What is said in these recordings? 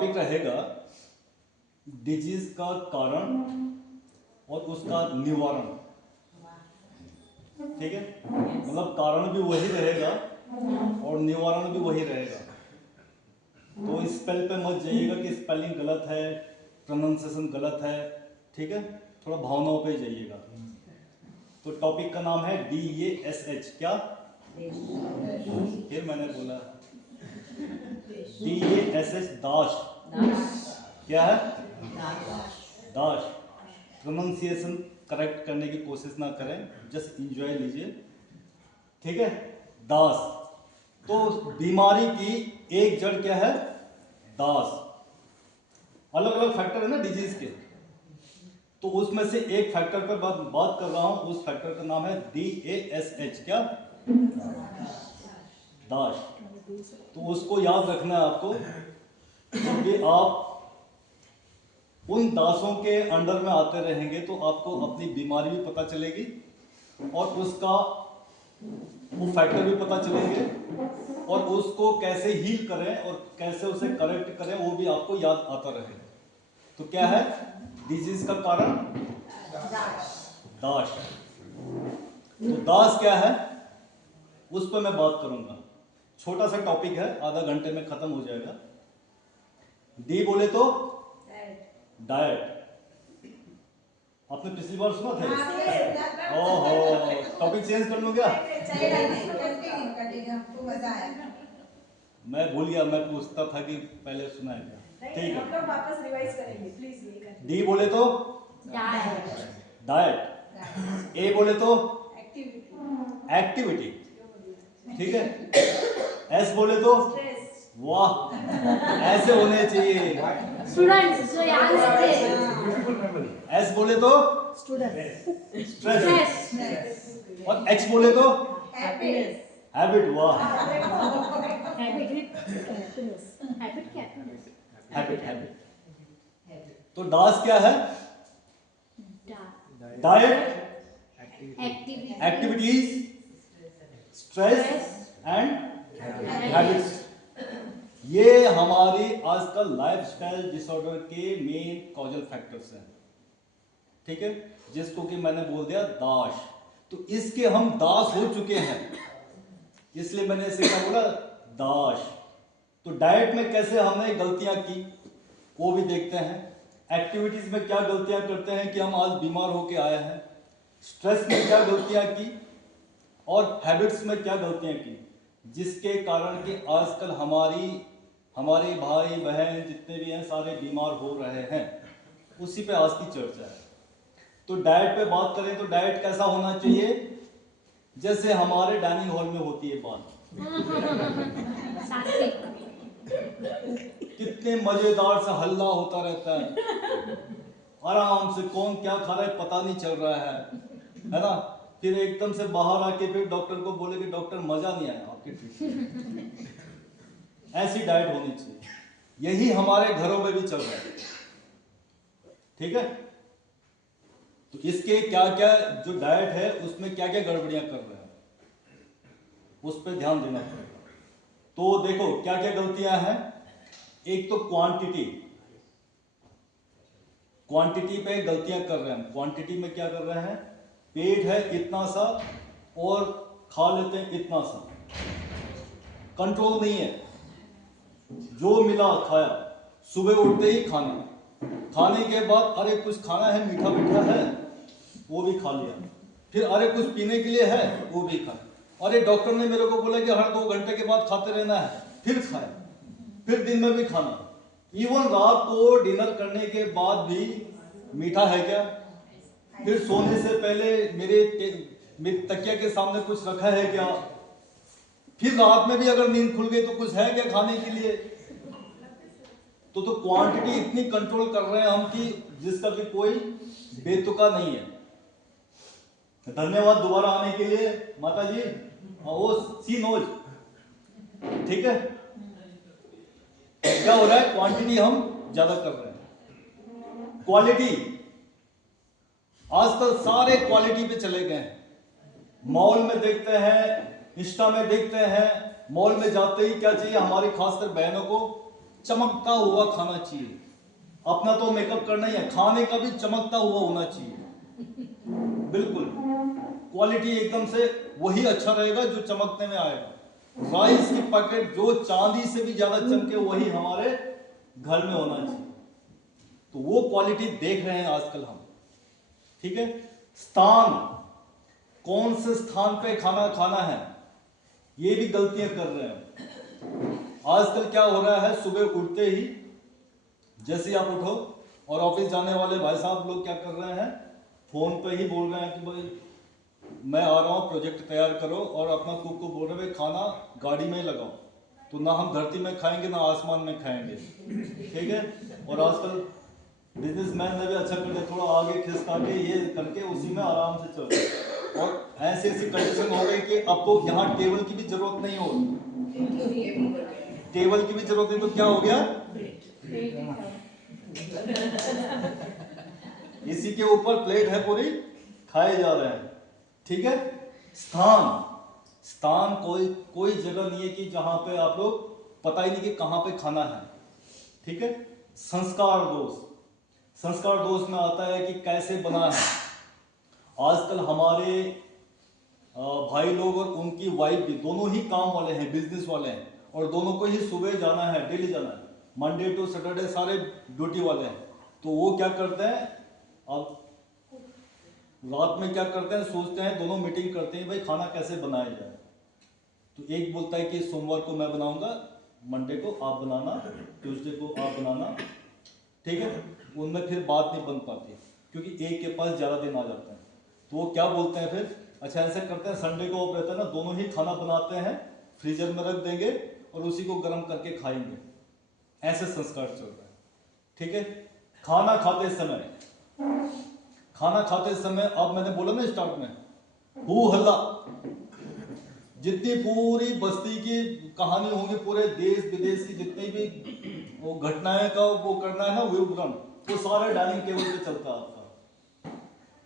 Topic रहेगा disease का कारण और उसका निवारण। ठीक है, मतलब कारण भी वही रहेगा और निवारण भी वही रहेगा। तो स्पेल पे मत जाइएगा कि स्पेलिंग गलत है, प्रोनाउंसिएशन गलत है। ठीक है, थोड़ा भावनाओं पे जाइएगा। तो टॉपिक का नाम है DASH। क्या फिर मैंने बोला DASH, दाश। क्या है? दाश। प्रोनाउंसिएशन करेक्ट करने की कोशिश ना करें, जस्ट एंजॉय लीजिए। ठीक है, दास। तो बीमारी की एक जड़ क्या है? दास। अलग अलग फैक्टर है ना डिजीज के, तो उसमें से एक फैक्टर पर बात कर रहा हूं। उस फैक्टर का नाम है DASH। क्या? दाश। तो उसको याद रखना है आपको, क्योंकि आप उन दासों के अंडर में आते रहेंगे तो आपको अपनी बीमारी भी पता चलेगी और उसका वो फैक्टर भी पता चलेंगे, और उसको कैसे हील करें और कैसे उसे करेक्ट करें वो भी आपको याद आता रहेगा। तो क्या है डिजीज का कारण? दाश। तो दास क्या है उस पर मैं बात करूंगा। छोटा सा टॉपिक है, आधा घंटे में खत्म हो जाएगा। डी बोले तो डाइट। आपने पिछली बार सुना था? ओहो, टॉपिक चेंज कर लूं क्या? मैं भूल गया, मैं पूछता था कि पहले सुना है क्या। ठीक है, हम लोग वापस रिवाइज करेंगे, प्लीज। डी बोले तो डाइट। ए बोले तो एक्टिविटी। ठीक है, एस बोले तो वाह, ऐसे होने चाहिए स्टूडेंट्स जो याद रखते एस बोले तो स्टूडेंट्स स्ट्रेस, और एक्स बोले तो हैबिट। वाह, हैबिट क्या हैबिट। तो डास क्या है? Diet, activities, stress and habits. ये हमारी आजकल लाइफस्टाइल डिसऑर्डर के मेन कॉजल फैक्टर्स हैं। ठीक है, जिसको कि मैंने बोल दिया दाश। तो इसके हम दास हो चुके हैं, इसलिए मैंने इसे क्या बोला? दाश। तो डाइट में कैसे हमने गलतियां की वो भी देखते हैं। एक्टिविटीज में क्या गलतियां करते हैं कि हम आज बीमार होके आए हैं। स्ट्रेस में क्या गलतियां की और हैबिट्स में क्या गलतियां की, जिसके कारण कि आजकल हमारे भाई बहन जितने भी हैं सारे बीमार हो रहे हैं। उसी पे आज की चर्चा है। तो डाइट पे बात करें तो डाइट कैसा होना चाहिए? जैसे हमारे डाइनिंग हॉल में होती है बात, कितने मजेदार सा हल्ला होता रहता है, आराम से कौन क्या खा रहा है पता नहीं चल रहा है ना। फिर एकदम से बाहर आके फिर डॉक्टर को बोले कि डॉक्टर मजा नहीं आया आपके ट्रीटमेंट। ऐसी डाइट होनी चाहिए। यही हमारे घरों में भी चल रहा है। ठीक है, तो इसके क्या क्या जो डाइट है उसमें क्या क्या गड़बड़ियां कर रहे हैं उस पर ध्यान देना पड़ेगा। तो देखो क्या क्या गलतियां हैं। एक तो क्वांटिटी पे गलतियां कर रहे हैं। क्वांटिटी में क्या कर रहे हैं? पेट है इतना सा और खा लेते हैं इतना सा, कंट्रोल नहीं है, जो मिला खाया। सुबह उठते ही खाने के बाद अरे कुछ खाना है, मीठा मीठा है, वो भी खा लिया। फिर अरे कुछ पीने के लिए है, वो भी खा। अरे डॉक्टर ने मेरे को बोला कि हर 2 घंटे के बाद खाते रहना है, फिर खाया। फिर दिन में भी खाना, इवन रात को डिनर करने के बाद भी मीठा है क्या? फिर सोने से पहले मेरे तकिया के सामने कुछ रखा है क्या? फिर रात में भी अगर नींद खुल गई तो कुछ है क्या खाने के लिए? तो क्वांटिटी इतनी कंट्रोल कर रहे हैं हम कि जिसका भी कोई बेतुका नहीं है। धन्यवाद दोबारा आने के लिए माता जी। वो सी नोज। ठीक है, क्या हो रहा है? क्वांटिटी हम ज्यादा कर रहे हैं। क्वालिटी, आजकल सारे क्वालिटी पे चले गए हैं। मॉल में देखते हैं, इंस्टा में देखते हैं, मॉल में जाते ही क्या चाहिए हमारी खासकर बहनों को? चमकता हुआ खाना चाहिए। अपना तो मेकअप करना ही है, खाने का भी चमकता हुआ होना चाहिए। बिल्कुल क्वालिटी एकदम से वही अच्छा रहेगा जो चमकने में आएगा। राइस की पैकेट जो चांदी से भी ज्यादा चमके वही हमारे घर में होना चाहिए। तो वो क्वालिटी देख रहे हैं आजकल हम। ठीक है, स्थान, कौन से स्थान पे खाना खाना है, ये भी गलतियां कर रहे हैं। आजकल क्या हो रहा है, सुबह उठते ही जैसे आप उठो और ऑफिस जाने वाले भाई साहब लोग क्या कर रहे हैं, फोन पे ही बोल रहे हैं कि भाई मैं आ रहा हूँ, प्रोजेक्ट तैयार करो, और अपना कुक को बोल रहे हैं भाई खाना गाड़ी में ही लगाओ। तो ना हम धरती में खाएंगे ना आसमान में खाएंगे। ठीक है, और आजकल बिजनेसमैन ने भी अच्छा कर दिया, थोड़ा आगे खिसका के ये करके उसी में आराम से चल रहे हैं। और ऐसी ऐसी कंडीशन हो गई कि अब तो यहाँ टेबल की भी जरूरत नहीं होती। टेबल की भी जरूरत नहीं तो क्या हो गया, इसी के ऊपर प्लेट है पूरी, खाए जा रहे हैं। ठीक है, स्थान, स्थान कोई कोई जगह नहीं है कि जहां पे आप लोग पता ही नहीं कि कहां पे खाना है। ठीक है, संस्कार दोष, संस्कार दोष में आता है कि कैसे बना है। आजकल हमारे भाई लोग और उनकी वाइफ भी दोनों ही काम वाले हैं, बिजनेस वाले हैं, और दोनों को ही सुबह जाना है, डेली जाना है, मंडे टू सैटरडे सारे ड्यूटी वाले हैं। तो वो क्या करते हैं, अब रात में क्या करते हैं, सोचते हैं, दोनों मीटिंग करते हैं भाई खाना कैसे बनाया जाए। तो एक बोलता है कि सोमवार को मैं बनाऊंगा, मंडे को आप बनाना, ट्यूसडे को आप बनाना। ठीक है, उनमें फिर बात नहीं बन पाती क्योंकि एक के पास ज़्यादा दिन आ जाते हैं। तो वो क्या बोलते हैं फिर, अच्छा ऐसा करते हैं, संडे को ऑफ रहता है ना, दोनों ही खाना बनाते हैं, फ्रीजर में रख देंगे और उसी को गर्म करके खाएंगे। ऐसे संस्कार चल रहा है। ठीक है, खाना खाते समय, खाना खाते समय, अब मैंने बोला ना स्टार्ट में, हू हल्ला, जितनी पूरी बस्ती की कहानी होंगी, पूरे देश विदेश की जितनी भी वो घटनाएं का वो करना है ना विवरण, वो सारे डाइनिंग टेबल पे चलता है आपका।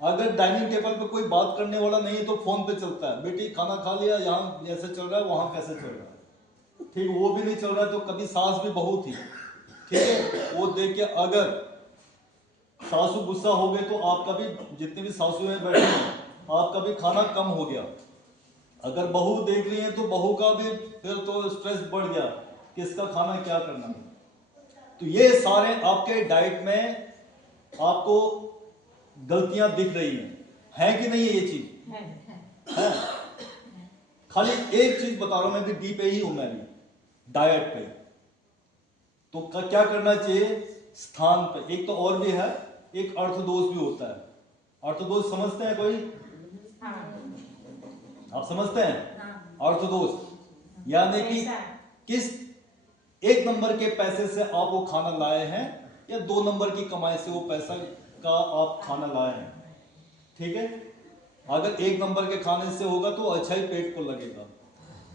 अगर डाइनिंग टेबल पे कोई बात करने वाला नहीं है तो फोन पे चलता है, बेटी खाना खा लिया, यहाँ ऐसे चल रहा है, वहां कैसे चल रहा है। ठीक, वो भी नहीं चल रहा है तो कभी सास भी बहू थी। ठीक है, वो देख के अगर सासू गुस्सा हो गए तो आपका भी, जितने भी सासू हैं बैठे हैं, आपका भी खाना कम हो गया। अगर बहू देख रही है तो बहू का भी फिर तो स्ट्रेस बढ़ गया, किसका खाना क्या करना है। तो ये सारे आपके डाइट में आपको गलतियां दिख रही हैं, है कि नहीं है ये चीज? है। खाली एक चीज बता रहा हूं, मैं भी डी पे ही हूं, मैं भी डाइट पे। तो क्या करना चाहिए, स्थान पे। एक तो और भी है, एक अर्थदोष भी होता है। अर्थदोष समझते हैं कोई? आप समझते हैं? अर्थदोष यानी कि किस एक नंबर के पैसे से आप वो खाना लाए हैं या 2 नंबर की कमाई से वो पैसा का आप खाना लाए हैं। ठीक है, अगर 1 नंबर के खाने से होगा तो अच्छा ही पेट को लगेगा,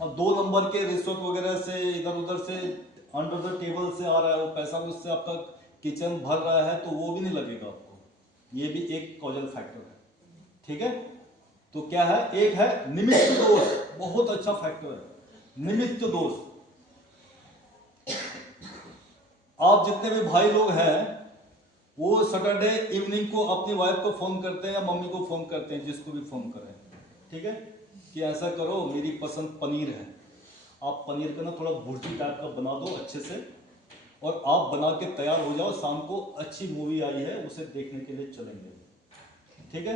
और 2 नंबर के रिश्वत वगैरह से, इधर उधर से, अंडर द टेबल से आ रहा है वो पैसा, उससे आपका किचन भर रहा है तो वो भी नहीं लगेगा आपको। ये भी एक कॉजल फैक्टर है। ठीक है, तो क्या है, एक है निमित्त दोष, बहुत अच्छा फैक्टर है निमित्त दोष। आप जितने भी भाई लोग हैं वो सैटरडे इवनिंग को अपनी वाइफ को फोन करते हैं या मम्मी को फोन करते हैं, जिसको भी फोन करें, ठीक है, कि ऐसा करो मेरी पसंद पनीर है, आप पनीर का ना थोड़ा भुर्जी टाइप का बना दो अच्छे से, और आप बना के तैयार हो जाओ, शाम को अच्छी मूवी आई है उसे देखने के लिए चलेंगे। ठीक है,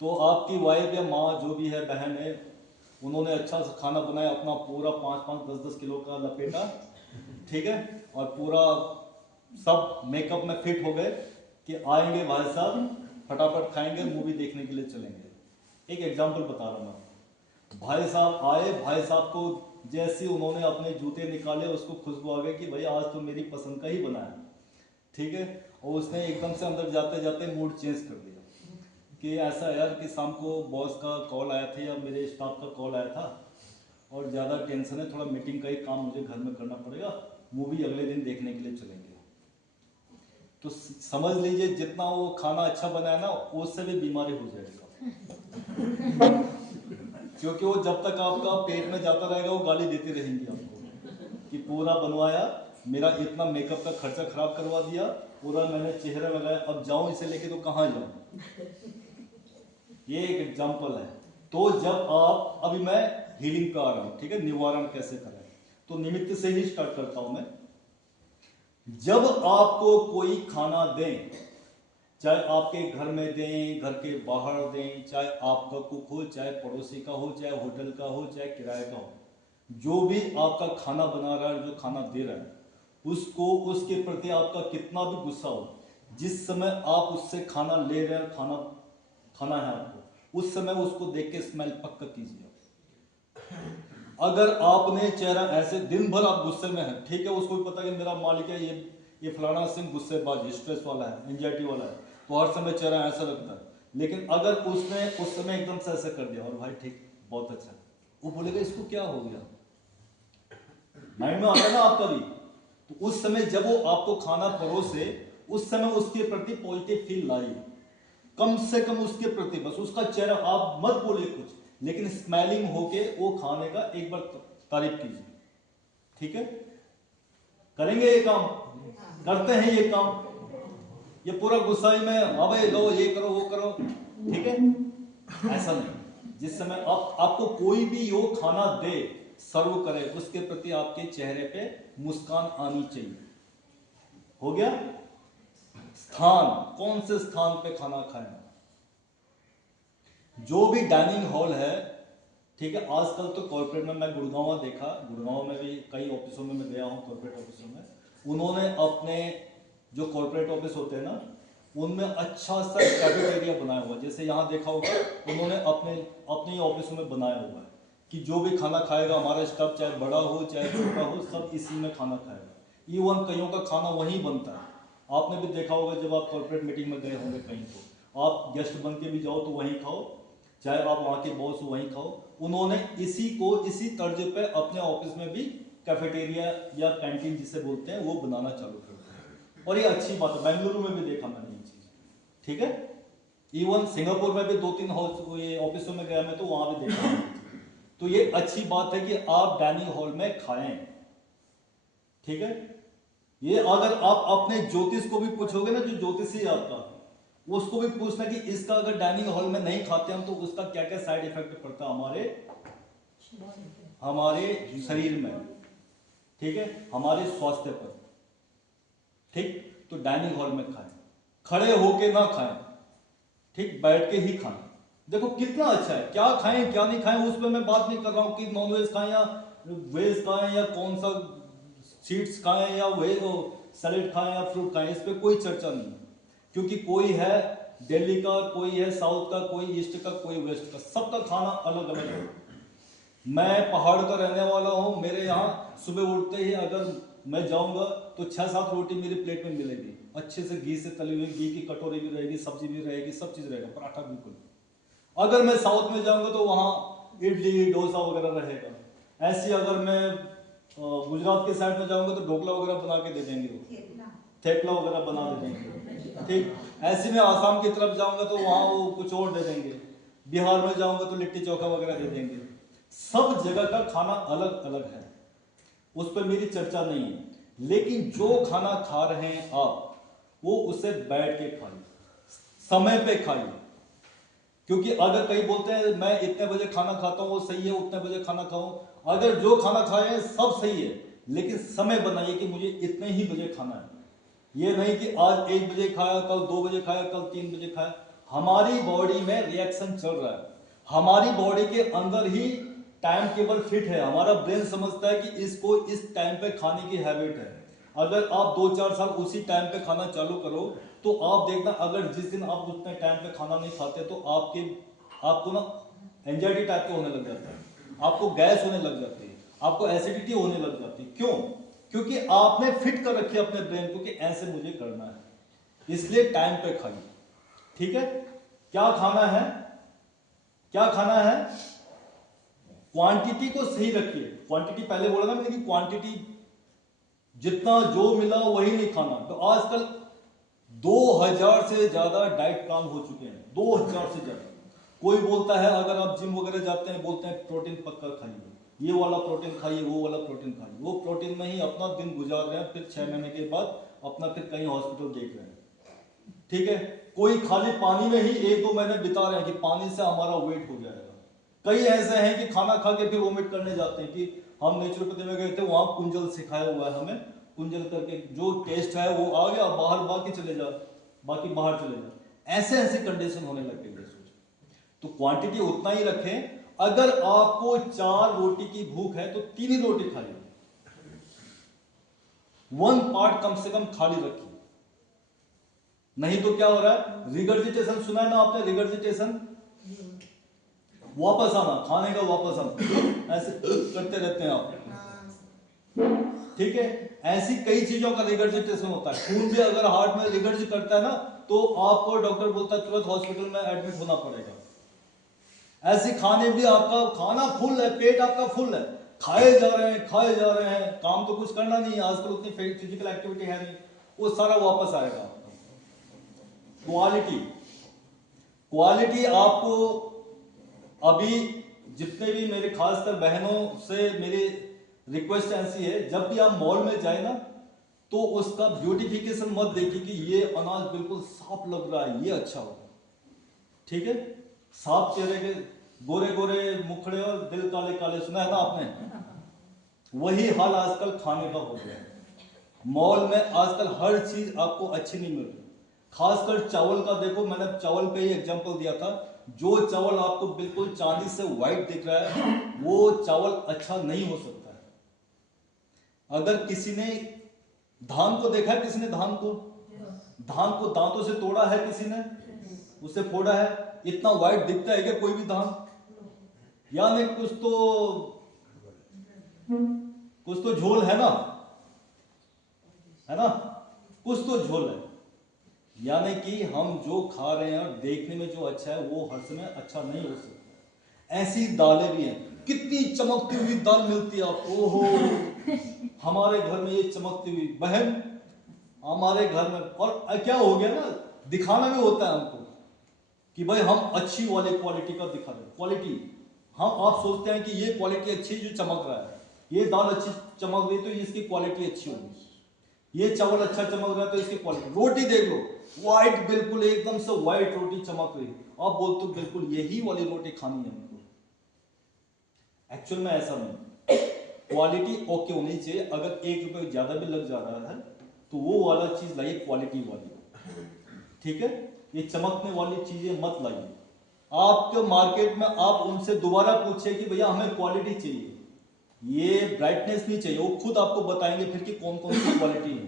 तो आपकी वाइफ या माँ जो भी है, बहन है, उन्होंने अच्छा सा खाना बनाया, अपना पूरा 5-5, 10-10 किलो का लपेटा, ठीक है, और पूरा सब मेकअप में फिट हो गए कि आएंगे भाई साहब, फटाफट खाएंगे, मूवी देखने के लिए चलेंगे। एक एग्जांपल बता रहा हूँ मैं। भाई साहब आए, भाई साहब को जैसे उन्होंने अपने जूते निकाले, उसको खुशबू आ गई कि भाई आज तो मेरी पसंद का ही बना है। ठीक है, और उसने एकदम से अंदर जाते जाते मूड चेंज कर दिया कि ऐसा यार कि शाम को बॉस का कॉल आया था या मेरे स्टाफ का कॉल आया था और ज़्यादा टेंशन है, थोड़ा मीटिंग का ही काम मुझे घर में करना पड़ेगा, मूवी अगले दिन देखने के लिए चलेंगे। तो समझ लीजिए जितना वो खाना अच्छा बनाया ना, उससे भी बीमारी हो जाएगा क्योंकि वो जब तक आपका पेट में जाता रहेगा वो गाली देती रहेंगी आपको कि पूरा बनवाया, मेरा इतना मेकअप का खर्चा खराब करवा दिया, पूरा मैंने चेहरा लगाया, अब जाऊं इसे लेके तो कहाँ जाऊं? ये एक एग्जाम्पल है। तो जब आप, अभी मैं हीलिंग पे आ रहा हूं, ठीक है, निवारण कैसे करें, तो निमित्त से ही स्टार्ट करता हूं मैं। जब आपको कोई खाना दें, चाहे आपके घर में दें, घर के बाहर दें, चाहे आपका कुक हो, चाहे पड़ोसी का हो, चाहे होटल का हो, चाहे किराए का हो, जो भी आपका खाना बना रहा है, जो खाना दे रहा है, उसको, उसके प्रति आपका कितना भी गुस्सा हो, जिस समय आप उससे खाना ले रहे हैं, खाना है आपको, उस समय उसको देख के स्मेल पक्का कीजिए। अगर आपने चेहरा ऐसे, दिन भर आप गुस्से में हैं, ठीक है, उसको भी पता है कि मेरा मालिक है, ये फलाना सिंह गुस्सेबाज है, स्ट्रेस वाला है, एंजाइटी वाला है, तो हर समय चेहरा ऐसा लगता है। लेकिन अगर उसने उस समय एकदम से ऐसा कर दिया, और भाई ठीक, बहुत अच्छा, वो बोलेगा इसको क्या हो गया, माइंड में आता है ना आपका भी। तो उस समय जब वो आपको खाना परोसे, उस समय उसके प्रति पॉजिटिव फील लाइए, कम से कम उसके प्रति, बस उसका चेहरा, आप मत बोलिए कुछ, लेकिन स्माइलिंग होके वो खाने का एक बार तारीफ कीजिए, ठीक है? करेंगे ये काम, करते हैं ये काम, ये पूरा गुस्साई में अबे लो ये करो वो करो, ठीक है, ऐसा नहीं। जिस समय आपको कोई भी वो खाना दे, सर्व करे, उसके प्रति आपके चेहरे पे मुस्कान आनी चाहिए। हो गया? स्थान, कौन से स्थान पे खाना खाएं? जो भी डाइनिंग हॉल है, ठीक है, आजकल तो कॉर्पोरेट में, मैं गुड़गांव देखा, गुड़गांव में भी कई ऑफिसों में मैं गया हूँ, कॉर्पोरेट ऑफिसों में, उन्होंने अपने जो कॉर्पोरेट ऑफिस होते हैं ना, उनमें अच्छा सा कैफेटेरिया बनाया हुआ है। जैसे यहाँ देखा होगा, उन्होंने अपने ऑफिसों में बनाया हुआ है कि जो भी खाना खाएगा हमारा स्टाफ, चाहे बड़ा हो चाहे छोटा हो, सब इसी में खाना खाएगा। इवन कईयों का खाना वहीं बनता है। आपने भी देखा होगा, जब आप कॉर्पोरेट मीटिंग में गए होंगे कहीं, तो आप गेस्ट बन के भी जाओ तो वहीं खाओ, चाहे आप वहाँ के बॉस हो वहीं खाओ। उन्होंने इसी तर्ज पे अपने ऑफिस में भी कैफेटेरिया या कैंटीन जिसे बोलते हैं, वो बनाना चालू कर दिया। और ये अच्छी बात है, बेंगलुरु में भी देखा मैंने ये चीज़, ठीक है। इवन सिंगापुर में भी 2-3 ऑफिसों में गया मैं, तो वहाँ भी देखा। तो ये अच्छी बात है कि आप डाइनिंग हॉल में खाएं, ठीक है। ये अगर आप अपने ज्योतिष को भी पूछोगे ना, जो ज्योतिषी है आपका, उसको भी पूछना कि इसका अगर डाइनिंग हॉल में नहीं खाते हम, तो उसका क्या क्या साइड इफेक्ट पड़ता है हमारे शरीर में, ठीक है, हमारे स्वास्थ्य पर, ठीक। तो डाइनिंग हॉल में खाएं, खड़े होके ना खाएं, ठीक, बैठ के ही खाएं। देखो कितना अच्छा है, क्या खाएं क्या नहीं खाएं उस पर मैं बात नहीं कर रहा हूं कि नॉनवेज खाएं या वेज खाएं, या कौन सा सीड्स खाएं, या वेज सैलेड खाएं या फ्रूट खाएं, इस पर कोई चर्चा नहीं है। क्योंकि कोई है दिल्ली का, कोई है साउथ का, कोई ईस्ट का, कोई वेस्ट का, सबका खाना अलग अलग है। मैं पहाड़ का रहने वाला हूँ, मेरे यहाँ सुबह उठते ही अगर मैं जाऊँगा तो 6-7 रोटी मेरी प्लेट में मिलेगी, अच्छे से घी से तली हुई, घी की कटोरी भी रहेगी, सब्जी भी रहेगी, सब चीज़ रहेगा, पराठा बिल्कुल। अगर मैं साउथ में जाऊँगा तो वहाँ इडली डोसा वगैरह रहेगा। ऐसी अगर मैं गुजरात के साइड में जाऊँगा तो ढोकला वगैरह बना के दे देंगे, थेपला वगैरह बना दे देंगे, ठीक। ऐसे में आसाम की तरफ जाऊँगा तो वहाँ वो कुछ और दे देंगे, बिहार में जाऊँगा तो लिट्टी चोखा वगैरह दे देंगे। सब जगह का खाना अलग अलग है, उस पर मेरी चर्चा नहीं है। लेकिन जो खाना खा रहे हैं आप, वो उसे बैठ के खाइए, समय पे खाइए। क्योंकि अगर कई बोलते हैं मैं इतने बजे खाना खाता हूँ, वो सही है, उतने बजे खाना खाऊं, अगर जो खाना खाए हैं सब सही है, लेकिन समय बनाइए कि मुझे इतने ही बजे खाना है। ये नहीं कि आज 1 बजे खाया, कल 2 बजे खाया, कल 3 बजे खाया। हमारी बॉडी में रिएक्शन चल रहा है, हमारी बॉडी के अंदर ही टाइम टेबल फिट है, हमारा ब्रेन समझता है कि इसको इस टाइम पे खाने की हैबिट है। अगर आप 2-4 साल उसी टाइम पे खाना चालू करो, तो आप देखना, अगर जिस दिन आप उतने टाइम पे खाना नहीं खाते तो आपको ना एंजाइटी टाइप का होने लग जाता है, आपको गैस होने लग जाती है, आपको एसिडिटी होने लग जाती है। क्यों? क्योंकि आपने फिट कर रखी है अपने ब्रेन को कि ऐसे मुझे करना है, इसलिए टाइम पे खाइए, ठीक है। क्या खाना है, क्या खाना है, क्वांटिटी को सही रखिए। क्वांटिटी पहले बोला ना मैंने कि क्वांटिटी जितना जो मिला वही नहीं खाना। तो आजकल 2000 से ज्यादा डाइट प्लान हो चुके हैं, 2000 से ज्यादा। कोई बोलता है, अगर आप जिम वगैरह जाते हैं, बोलते हैं प्रोटीन पक्का खाइए, ये वाला प्रोटीन खाइए, वो वाला प्रोटीन खाइए, वो प्रोटीन में ही अपना दिन गुजार रहे हैं, फिर 6 महीने के बाद अपना फिर कहीं हॉस्पिटल देख रहे हैं। ठीक है, कोई खाली पानी में ही 1-2 महीने बिता रहे हैं कि पानी से हमारा वेट हो जाएगा। कई ऐसे हैं कि खाना खा के फिर वोमिट करने जाते हैं। कि हम नेचुरोपैथी में गए थे, वहां कुंजल सिखाया हुआ है हमें, कुंजल करके जो टेस्ट है वो आ गया, बाहर बाकी चले जा, बाकी बाहर चले जा, ऐसे ऐसे कंडीशन होने लग गई। तो क्वांटिटी उतना ही रखें। अगर आपको 4 रोटी की भूख है तो 3 ही रोटी खाइए, 1 पार्ट कम से कम खाली रखिए। नहीं तो क्या हो रहा है, रिगर्जिटेशन सुना है ना आपने, रिगर्जिटेशन, वापस आना, खाने का वापस आना, ऐसे करते रहते हैं आप। ठीक है, ऐसी कई चीजों का रिगर्जिटेशन होता है। खून भी अगर हार्ट में रिगर्ज करता है ना, तो आपको डॉक्टर बोलता है तुरंत हॉस्पिटल में एडमिट होना पड़ेगा। ऐसे खाने भी, आपका खाना फुल है, पेट आपका फुल है, खाए जा रहे हैं, काम तो कुछ करना नहीं है, आजकल उतनी फिजिकल एक्टिविटी है नहीं, वो सारा वापस आएगा। क्वालिटी आपको, अभी जितने भी मेरे खासकर बहनों से मेरी रिक्वेस्ट ऐसी है, जब भी आप मॉल में जाए ना, तो उसका ब्यूटिफिकेशन मत देखिए कि ये अनाज बिल्कुल साफ लग रहा है, ये अच्छा होगा। ठीक है, साफ चेहरे के, गोरे गोरे मुखड़े और दिल काले काले, सुना है ना आपने, वही हाल आजकल खाने का हो गया है। मॉल में आजकल हर चीज आपको अच्छी नहीं मिल रही। खासकर चावल का देखो, मैंने चावल पे ही एग्जांपल दिया था, जो चावल आपको बिल्कुल चांदी से व्हाइट दिख रहा है, वो चावल अच्छा नहीं हो सकता है। अगर किसी ने धान को देखा है, किसी ने धान को दांतों से तोड़ा है, किसी ने उसे फोड़ा है, इतना व्हाइट दिखता है क्या कोई भी धान? यानी कुछ तो झोल है ना, कुछ तो झोल है। यानी कि हम जो खा रहे हैं और देखने में जो अच्छा है, वो हर समय अच्छा नहीं हो सकता। ऐसी दालें भी हैं, कितनी चमकती हुई दाल मिलती है आपको, ओहो हमारे घर में ये चमकती हुई बहन, हमारे घर में, और क्या हो गया ना, दिखाना भी होता है हमको कि भाई हम अच्छी वाली क्वालिटी का दिखा रहे हैं। क्वालिटी, आप सोचते हैं कि ये क्वालिटी अच्छी जो चमक रहा है, ये दाल अच्छी चमक रही तो इसकी क्वालिटी अच्छी होगी, ये चावल अच्छा चमक रहा है तो इसकी क्वालिटी। रोटी देख लो, व्हाइट, बिल्कुल एकदम से व्हाइट रोटी चमक रही, आप बोलते हो बिल्कुल यही वाली रोटी खानी है हमको। एक्चुअल में ऐसा नहीं, क्वालिटी ओके होनी चाहिए। अगर 1 रुपये ज्यादा भी लग जा रहा है तो वो वाला चीज लाइए, क्वालिटी वाली। ठीक है, ये चमकने वाली चीजें मत लाइए। आपके मार्केट में आप उनसे दोबारा पूछिए कि भैया हमें क्वालिटी चाहिए, ये ब्राइटनेस नहीं चाहिए, वो खुद आपको बताएंगे फिर कि कौन कौन सी क्वालिटी है।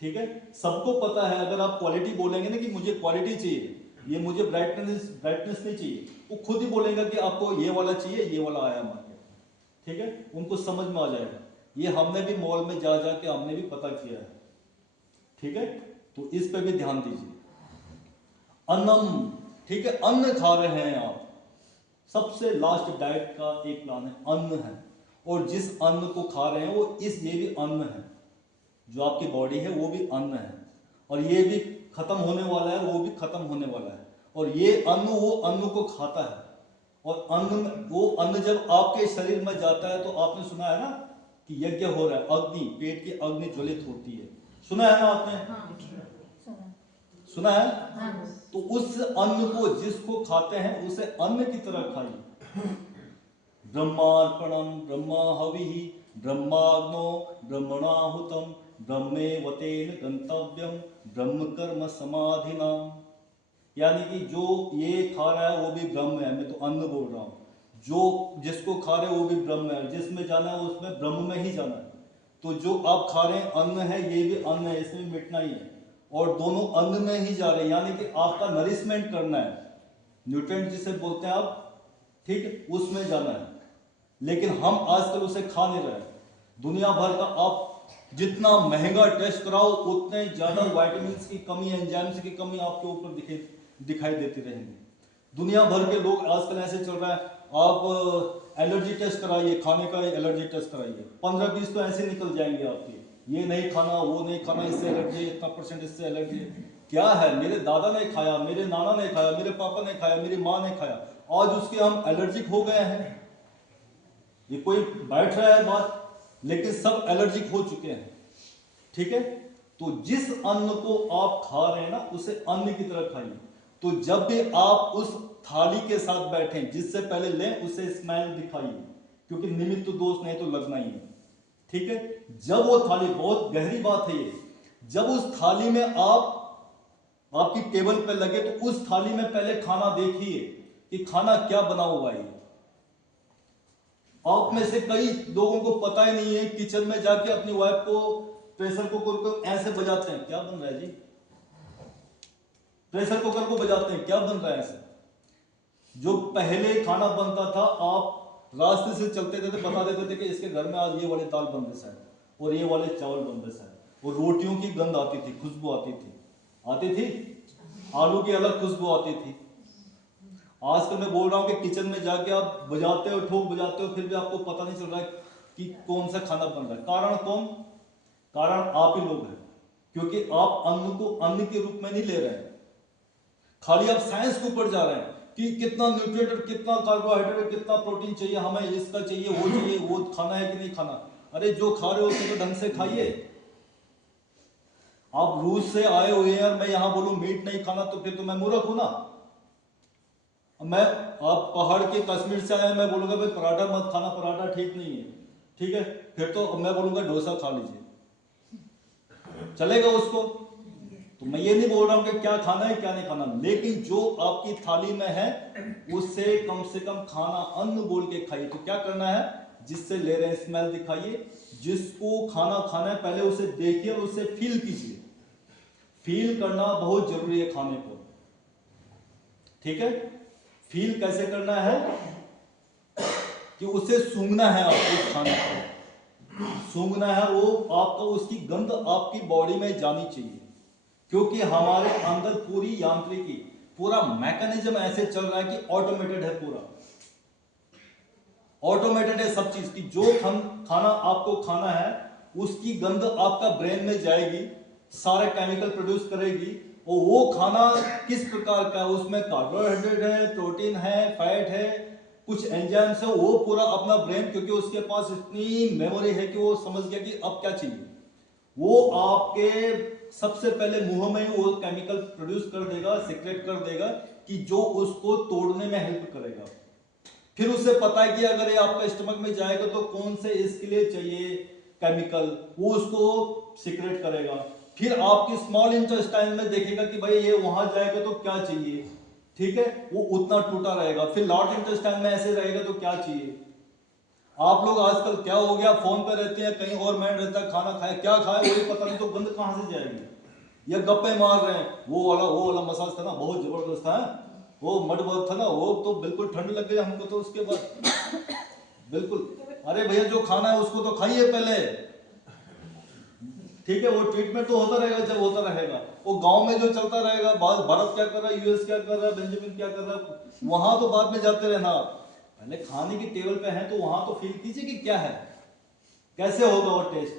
ठीक है, सबको पता है, अगर आप क्वालिटी बोलेंगे ना कि मुझे क्वालिटी चाहिए, ये मुझे ब्राइटनेस नहीं चाहिए, वो खुद ही बोलेगा कि आपको ये वाला चाहिए, ये वाला आया मार्केट। ठीक है, उनको समझ में आ जाएगा। ये हमने भी मॉल में जा जाके हमने भी पता किया है। ठीक है, तो इस पे भी ध्यान दीजिए। अन्नम, ठीक है, अन्न खा रहे हैं आप, सबसे लास्ट डाइट का एक प्लान है, अन्न है। और जिस अन्न को खा रहे हैं वो ये भी अन्न है, जो आपकी बॉडी है वो भी अन्न है, और ये भी खत्म होने वाला है, वो भी खत्म होने वाला है। और ये अन्न वो अन्न को खाता है, और वो अन्न जब आपके शरीर में जाता है तो आपने सुना है ना कि यज्ञ हो रहा है, अग्नि, पेट की अग्नि ज्वलित होती है, सुना है ना आपने? सुना है? तो उस अन्न को जिसको खाते हैं उसे अन्न की तरह खाइए। ब्रह्मार्पणम ब्रह्मा हविहि ब्रह्माग्नो ब्रह्मणाहुतम ब्रह्मेवतेन गंतव्यम ब्रह्म कर्म समाधिना। यानी कि जो ये खा रहा है वो भी ब्रह्म है, मैं तो अन्न बोल रहा हूँ, जो जिसको खा रहे हो वो भी ब्रह्म है, जिसमें जाना है उसमें ब्रह्म में ही जाना है। तो जो आप खा रहे हैं अन्न है, ये भी अन्न है, इसमें भी मिटना ही है, और दोनों अन्न में ही जा रहे हैं। यानी कि आपका नरिशमेंट करना है, न्यूट्रिएंट जिसे बोलते हैं आप, ठीक, उसमें जाना है। लेकिन हम आजकल उसे खा नहीं रहे। दुनिया भर का आप जितना महंगा टेस्ट कराओ उतने ज्यादा विटामिन्स की कमी, एंजाइम्स की कमी आपके ऊपर दिखाई देती रहेंगी। दुनिया भर के लोग आजकल ऐसे चल रहा है, आप एलर्जी टेस्ट कराइए, खाने का एलर्जी टेस्ट कराइए, 15-20 तो ऐसे निकल जाएंगे आपके, ये नहीं खाना, वो नहीं खाना, इससे एलर्जी, इतना % इससे एलर्जी। क्या है, मेरे दादा ने खाया, मेरे नाना ने खाया, मेरे पापा ने खाया, मेरी माँ ने खाया, आज उसके हम एलर्जिक हो गए हैं। ये कोई बैठ रहा है बात, लेकिन सब एलर्जिक हो चुके हैं, ठीक है। तो जिस अन्न को आप खा रहे हैं ना, उसे अन्न की तरह खाइए। तो जब भी आप उस थाली के साथ बैठें, जिससे पहले लें उसे स्मेल दिखाइए, क्योंकि निमित्त दोष नहीं तो लगना ही है, ठीक है। जब वो थाली, बहुत गहरी बात है ये, जब उस थाली में आपकी टेबल पे लगे तो उस थाली में पहले खाना देखिए कि खाना क्या बना हुआ है। आप में से कई लोगों को पता ही नहीं है, किचन में जाके अपनी वाइफ को प्रेशर कुकर को ऐसे बजाते हैं, क्या बन रहा है जी, प्रेशर कुकर को बजाते हैं, क्या बन रहा है ऐसे। जो पहले खाना बनता था, आप रास्ते से चलते थे तो बता देते थे कि इसके घर में आज ये वाले दाल बन रहे शायद और ये वाले चावल बन रहे शायद, और रोटियों की गंध आती थी, खुशबू आती थी, आलू की अलग खुशबू आती थी। आजकल मैं बोल रहा हूँ कि किचन में जाके आप बजाते हो, ठोक बजाते हो, फिर भी आपको पता नहीं चल रहा है कि कौन सा खाना बन रहा है। कारण कौन? कारण आप ही लोग हैं, क्योंकि आप अन्न को अन्न के रूप में नहीं ले रहे हैं, खाली आप साइंस के ऊपर जा रहे हैं कि कितना न्यूट्रिएंट, कितना कार्बोहाइड्रेट, कितना प्रोटीन चाहिए हमें, इसका चाहिए, वो खाना है कि नहीं खाना। अरे जो खा रहे हो उसे तो ढंग से खाइए। आप रूस से आए हुए हैं और मैं यहां बोलूं मीट नहीं खाना, तो फिर तो मैं मूर्ख हूं ना। आप पहाड़ के कश्मीर से आए, मैं बोलूंगा भाई पराठा मत खाना, पराठा ठीक नहीं है, ठीक है, फिर तो मैं बोलूंगा डोसा खा लीजिए, चलेगा उसको। तो मैं ये नहीं बोल रहा हूं कि क्या खाना है क्या नहीं खाना, लेकिन जो आपकी थाली में है उससे कम से कम खाना अन्न बोल के खाइए। तो क्या करना है, जिससे ले रहे हैं स्मेल दिखाइए, जिसको खाना खाना है पहले उसे देखिए और उसे फील कीजिए। फील करना बहुत जरूरी है खाने को, ठीक है। फील कैसे करना है कि उसे सूंघना है, आपको उस खाने को सूंघना है, वो आपको उसकी गंध आपकी बॉडी में जानी चाहिए, क्योंकि हमारे अंदर पूरी यांत्रिकी, पूरा मैकेनिज्म ऐसे चल रहा है कि ऑटोमेटेड है, पूरा ऑटोमेटेड है सब चीज की। जो खाना आपको खाना है उसकी गंध आपका ब्रेन में जाएगी, सारे केमिकल प्रोड्यूस करेगी, और वो खाना किस प्रकार का है, उसमें कार्बोहाइड्रेट है, प्रोटीन है, फैट है, कुछ एंजाइम्स है, वो पूरा अपना ब्रेन, क्योंकि उसके पास इतनी मेमोरी है कि वो समझ गया कि अब क्या चाहिए, वो आपके सबसे पहले मुंह में ही वो केमिकल प्रोड्यूस कर देगा, सीक्रेट कर देगा, कि जो उसको तोड़ने में हेल्प करेगा। फिर उसे पता है कि अगर ये आपका स्टमक में जाएगा तो कौन से इसके लिए चाहिए केमिकल, वो उसको सीक्रेट करेगा। फिर आपकी स्मॉल इंटेस्टाइन में देखेगा कि भाई ये वहां जाएगा तो क्या चाहिए, ठीक है, वो उतना टूटा रहेगा। फिर लार्ज इंटेस्टाइन में ऐसे रहेगा तो क्या चाहिए। आप लोग आजकल क्या हो गया, फोन पे रहते हैं, कहीं और मैंड रहता है, खाना खाए क्या खाए वही पता नहीं, तो गंध कहां से जाएगी। या गप्पे मार रहे हैं, वो वाला मसाज था ना बहुत जबरदस्त था, वो मड बहुत था ना, वो तो बिल्कुल ठंड लग गई हमको तो उसके बाद बिल्कुल। अरे भैया जो खाना है उसको तो खाइए पहले, ठीक है, वो ट्रीटमेंट तो होता रहेगा जब होता रहेगा। वो गांव में जो चलता रहेगा, भारत क्या कर रहा है, यूएस क्या कर रहा है, बेंजामिन क्या कर रहा है, वहां तो बाद में जाते रहना। पहले खाने की टेबल पे है तो वहां तो फील कीजिए कि क्या है, कैसे होगा वो टेस्ट,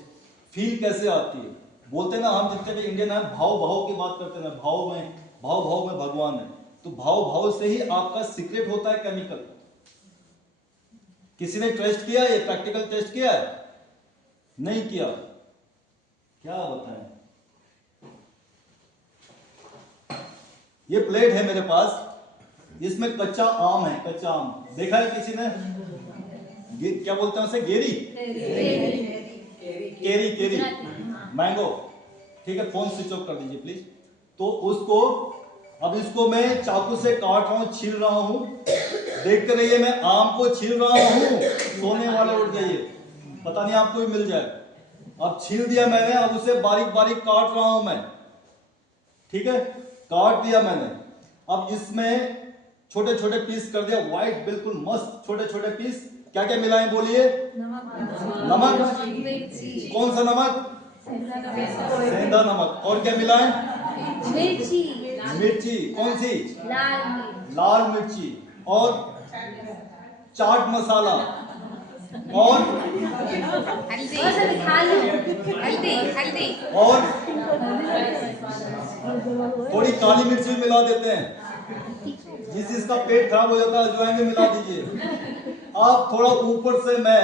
फील कैसे आती है। बोलते ना हम जितने भी इंडियन है भाव की बात करते हैं, भाव में भगवान है, तो भाव से ही आपका सीक्रेट होता है केमिकल। किसी ने टेस्ट किया, ये प्रैक्टिकल टेस्ट किया है? नहीं किया, क्या बताएं। ये प्लेट है मेरे पास, इसमें कच्चा आम है, कच्चा आम देखा है किसी ने? क्या बोलते हैं उसे, गेरी, केरी मैंगो, ठीक है, फोन स्विच ऑफ कर दीजिए प्लीज। तो उसको अब इसको मैं चाकू से काट रहा हूं, छील रहा हूं, देखते रहिए, मैं आम को छील रहा हूं, सोने वाले उठ जाइए, पता नहीं आपको भी मिल जाए। अब छील दिया मैंने, अब उसे बारीक बारीक काट रहा हूं मैं, ठीक है, काट दिया मैंने। अब इसमें छोटे छोटे पीस कर दिया, व्हाइट बिल्कुल मस्त छोटे छोटे पीस। क्या क्या मिलाएं बोलिए? नमक, कौन सा नमक? सेंधा नमक। और क्या मिलाएं? मिर्ची, कौन सी? लाल मिर्ची। और चाट मसाला, और हल्दी, और थोड़ी काली मिर्च भी मिला देते हैं, जिस जिसका पेट खराब हो जाता है अजवाइन में मिला दीजिए। आप थोड़ा ऊपर से मैं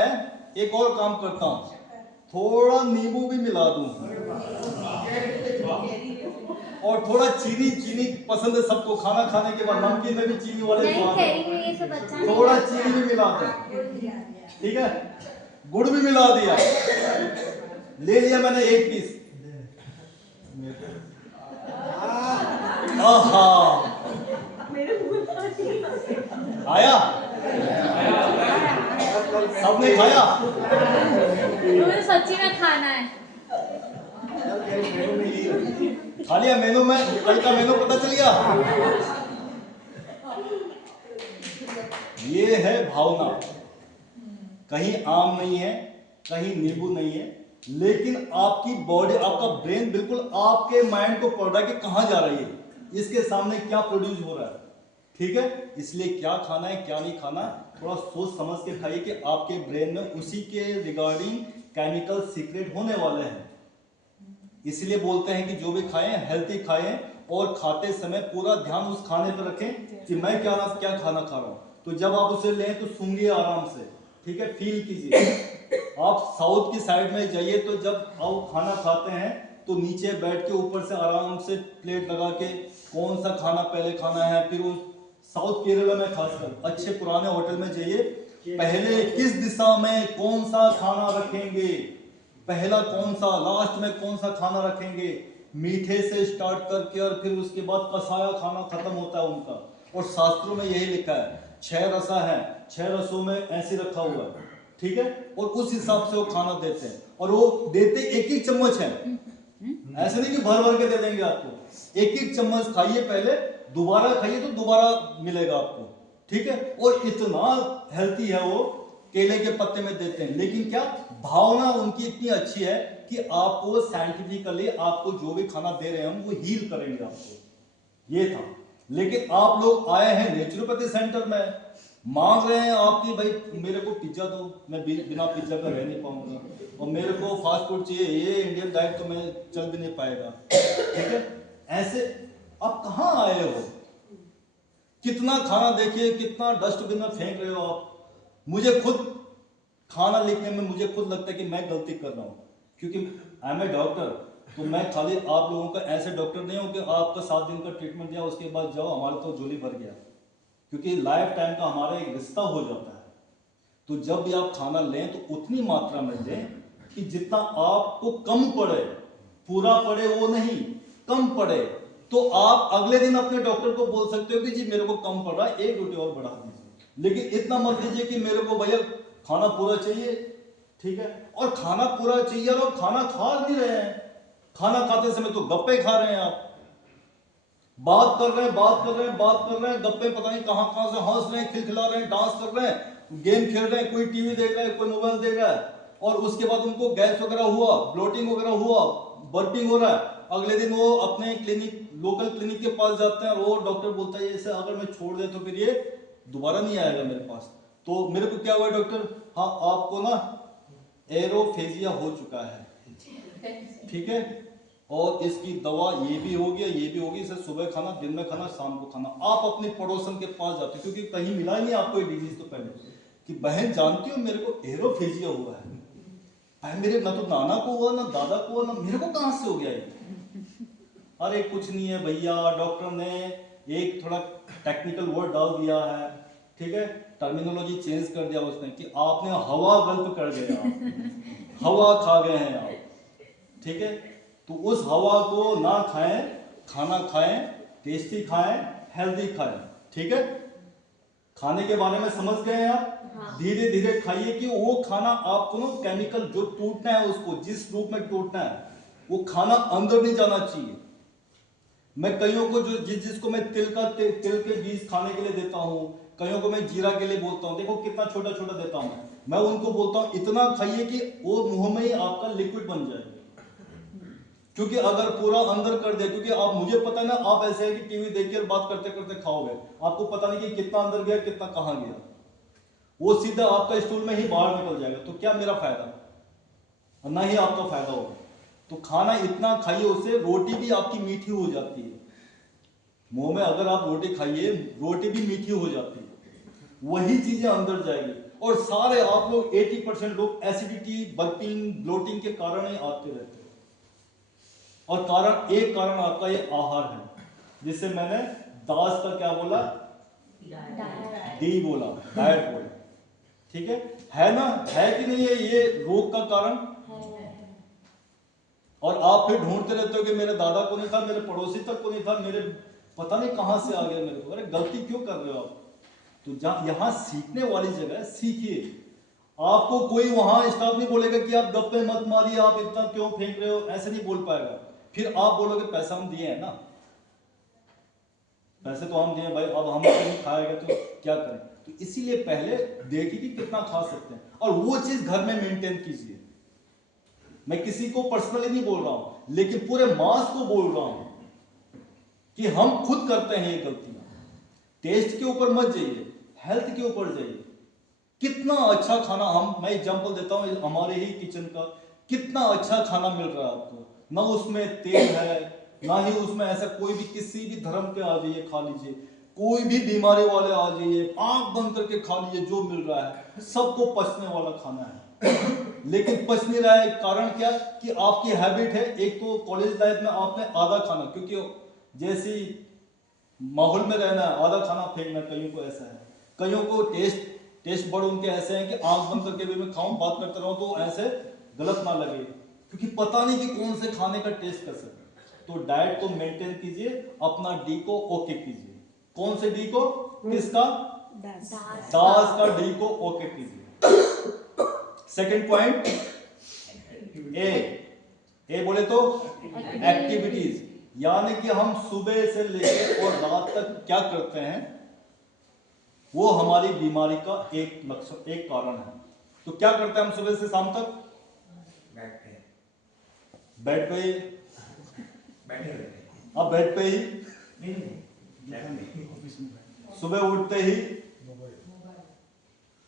एक और काम करता हूँ, थोड़ा नींबू भी मिला दूं और थोड़ा चीनी, चीनी पसंद है सबको, खाना खाने के बाद नमकीन में भी चीनी वाले नहीं स्वाद खैरी है, में ये सब अच्छा नहीं थोड़ा लगता। चीनी भी मिला दें, ठीक है, गुड़ भी मिला दिया, ले लिया मैंने एक पीस, आहा आया, सबने खाया, मुझे सच्ची में खाना है। खा लिया मेनू में, कल का मेनू पता चल गया। ये है भावना, कहीं आम नहीं है, कहीं नींबू नहीं है, लेकिन आपकी बॉडी, आपका ब्रेन बिल्कुल आपके माइंड को पढ़ रहा है कि कहां जा रही है, इसके सामने क्या प्रोड्यूस हो रहा है, ठीक है। इसलिए क्या खाना है क्या नहीं खाना, थोड़ा सोच समझ के खाइए कि आपके ब्रेन में उसी के रिगार्डिंग केमिकल सीक्रेट होने वाले हैं। इसलिए बोलते हैं कि जो भी खाएं हेल्थी खाएं, और खाते समय पूरा ध्यान उस खाने पर रखें कि मैं क्या खाना खा रहा हूं। तो जब आप उसे लें तो सूंघिए आराम से, ठीक है, फील कीजिए। आप साउथ की साइड में जाइए तो जब आप खाना खाते हैं तो नीचे बैठ के ऊपर से आराम से प्लेट लगा के कौन सा खाना पहले खाना है, फिर उस साउथ केरला में खासकर अच्छे पुराने होटल में जाइए, पहले किस दिशा में कौन सा खाना रखेंगे, पहला कौन सा, लास्ट में कौन सा खाना रखेंगे, मीठे से स्टार्ट करके और फिर उसके बाद कसाया खाना खत्म होता है उनका। और शास्त्रों में यही लिखा है 6 रसा है, 6 रसों में ऐसे रखा हुआ है, ठीक है, और उस हिसाब से वो खाना देते हैं, और वो देते एक एक चम्मच है, ऐसे नहीं कि भर भर के दे देंगे आपको, एक एक चम्मच खाइए पहले, दोबारा खाइए तो दोबारा मिलेगा आपको, ठीक है। और इतना हेल्थी है वो, केले के पत्ते में देते हैं, लेकिन क्या भावना उनकी इतनी अच्छी है कि आपको साइंटिफिकली आपको जो भी खाना दे रहे हैं हम वो हील करेंगे आपको, ये था। लेकिन आप लोग आए हैं नेचुरोपैथी सेंटर में, मांग रहे हैं आपकी भाई मेरे को पिज्जा दो, मैं बिना पिज्जा का रह नहीं पाऊंगा, और मेरे को फास्ट फूड चाहिए, ये इंडियन डाइट तो मैं चल भी नहीं पाएगा, ठीक है। ऐसे आप कहां आए हो, कितना खाना देखिए, कितना डस्टबिन में फेंक रहे हो आप। मुझे खुद खाना लिखने में मुझे खुद लगता है कि मैं गलती कर रहा हूं, क्योंकि आई एम ए डॉक्टर, तो मैं खाली आप लोगों का ऐसे डॉक्टर नहीं हूं कि आपका 7 दिन का ट्रीटमेंट दिया उसके बाद जाओ, हमारा तो झोली भर गया, क्योंकि लाइफ टाइम का हमारा एक रिश्ता हो जाता है। तो जब भी आप खाना लें तो उतनी मात्रा में लें कि जितना आपको कम पड़े, पूरा पड़े वो नहीं, कम पड़े, तो आप अगले दिन अपने डॉक्टर को बोल सकते हो कि जी मेरे को कम पड़ रहा है, 1 रोटी और बढ़ा दीजिए। लेकिन इतना मत दीजिए कि मेरे को भैया खाना पूरा चाहिए, ठीक है। और खाना पूरा चाहिए और खाना खा नहीं रहे हैं, खाना खाते समय तो गप्पे खा रहे हैं, आप बात कर रहे हैं, गप्पे पता नहीं कहां कहां से हंस रहे हैं, खिलखिला रहे हैं, डांस कर रहे हैं, गेम खेल रहे हैं, कोई टीवी देख रहा है, कोई मोबाइल देख रहा है, और उसके बाद उनको गैस वगैरह हुआ, ब्लोटिंग वगैरह हुआ, बर्पिंग हो रहा है, अगले दिन वो अपने क्लिनिक, लोकल क्लिनिक के पास जाते हैं और वो डॉक्टर बोलता है इसे अगर मैं छोड़ दे तो फिर ये दोबारा नहीं आएगा मेरे पास। तो मेरे को क्या हुआ डॉक्टर, हाँ आपको ना एरोफेजिया हो चुका है, ठीक है, और इसकी दवा ये भी हो गया, ये भी होगी, इसे सुबह खाना, दिन में खाना, शाम को खाना। आप अपने पड़ोसन के पास जाते, क्योंकि कहीं मिला ही नहीं आपको ये डिजीज तो पहले, कि बहन जानती हो मेरे को एरोफेजिया हुआ है, मेरे ना तो नाना को हुआ, ना दादा को हुआ, ना मेरे को कहां से हो गया ये। अरे कुछ नहीं है भैया, डॉक्टर ने एक थोड़ा टेक्निकल वर्ड डाल दिया है, ठीक है, टर्मिनोलॉजी चेंज कर दिया उसने कि आपने हवा गल्प कर गए, आप हवा खा गए हैं आप, ठीक है। तो उस हवा को ना खाएं, खाना खाएं, टेस्टी खाएं, हेल्दी खाएं, ठीक है। खाने के बारे में समझ गए हैं आप, धीरे धीरे खाइए कि वो खाना आपको ना केमिकल जो टूटना है, उसको जिस रूप में टूटना है वो खाना अंदर नहीं जाना चाहिए। मैं कईयों को जो जिसको मैं तिल के बीज खाने के लिए देता हूँ, कईयों को मैं जीरा के लिए बोलता हूँ, देखो कितना छोटा छोटा देता हूँ मैं उनको बोलता हूँ इतना खाइए कि वो मुंह में ही आपका लिक्विड बन जाए, क्योंकि अगर पूरा अंदर कर दे, क्योंकि आप, मुझे पता है ना, आप ऐसे है कि टीवी देख के बात करते करते खाओगे, आपको पता नहीं कि कितना अंदर गया कितना कहां गया, वो सीधा आपका स्टूल में ही बाहर निकल जाएगा, तो क्या मेरा फायदा, ना ही आपका फायदा होगा। तो खाना इतना खाइए, उससे रोटी भी आपकी मीठी हो जाती है, मुंह में अगर आप रोटी खाइए रोटी भी मीठी हो जाती है, वही चीजें अंदर जाएगी। और सारे आप लोग 80% लोग एसिडिटी, बर्पिंग, ब्लोटिंग के कारण ही आते रहते हो। और कारण, एक कारण आपका ये आहार है, जिससे मैंने दास का क्या बोला, डी बोला, डाइट बोला। ठीक है ना, है कि नहीं है ये रोग का कारण? और आप फिर ढूंढते रहते हो कि मेरे दादा को नहीं था, मेरे पड़ोसी तक को नहीं था, मेरे पता नहीं कहां से आ गया मेरे को। अरे गलती क्यों कर रहे हो आप? तो जहां यहां सीखने वाली जगह है, सीखिए। आपको कोई वहां स्टाफ नहीं बोलेगा कि आप गप्पे मत मारिए, आप इतना क्यों फेंक रहे हो, ऐसे नहीं बोल पाएगा। फिर आप बोलोगे पैसा हम दिए हैं ना, पैसे तो हम दिए भाई, अब हम नहीं खाएगा तो क्या करें? तो इसीलिए पहले देखिए कि कितना खा सकते हैं, और वो चीज घर में मेंटेन कीजिए। मैं किसी को पर्सनली नहीं बोल रहा हूं, लेकिन पूरे मास को बोल रहा हूं कि हम खुद करते हैं ये गलतियां। टेस्ट के ऊपर मत जाइए, हेल्थ के ऊपर जाइए। कितना अच्छा खाना, मैं एग्जांपल देता हूं हमारे ही किचन का, कितना अच्छा खाना मिल रहा है आपको, ना उसमें तेल है, ना ही उसमें ऐसा कोई भी, किसी भी धर्म के आ जाइए खा लीजिए, कोई भी बीमारी वाले आ जाइए आंख बंद करके खा लीजिए, जो मिल रहा है सबको पचने वाला खाना है। लेकिन पच नहीं रहा है, कारण क्या? कि आपकी हैबिट है। एक तो कॉलेज लाइफ में आपने आधा खाना, क्योंकि जैसी माहौल में रहना है, आधा खाना फेंकना, कईयों को ऐसा है, कईयों को टेस्ट बड़ उनके ऐसे हैं कि आंख बंद करके भी मैं खाऊं, बात करता रहूं तो ऐसे गलत ना लगे, क्योंकि पता नहीं कि कौन से खाने का टेस्ट कैसे। तो डाइट को मेंटेन कीजिए, अपना डी को ओके कीजिए। कौन से डी को? किसका? दास का डी को ओके कीजिए। सेकंड पॉइंट, ए बोले तो एक्टिविटीज, यानी कि हम सुबह से लेकर और रात तक क्या करते हैं, वो हमारी बीमारी का एक लक्षण, एक कारण है। तो क्या करते हैं हम सुबह से शाम तक? बेड पे ही, अब बेड पे ही, सुबह उठते ही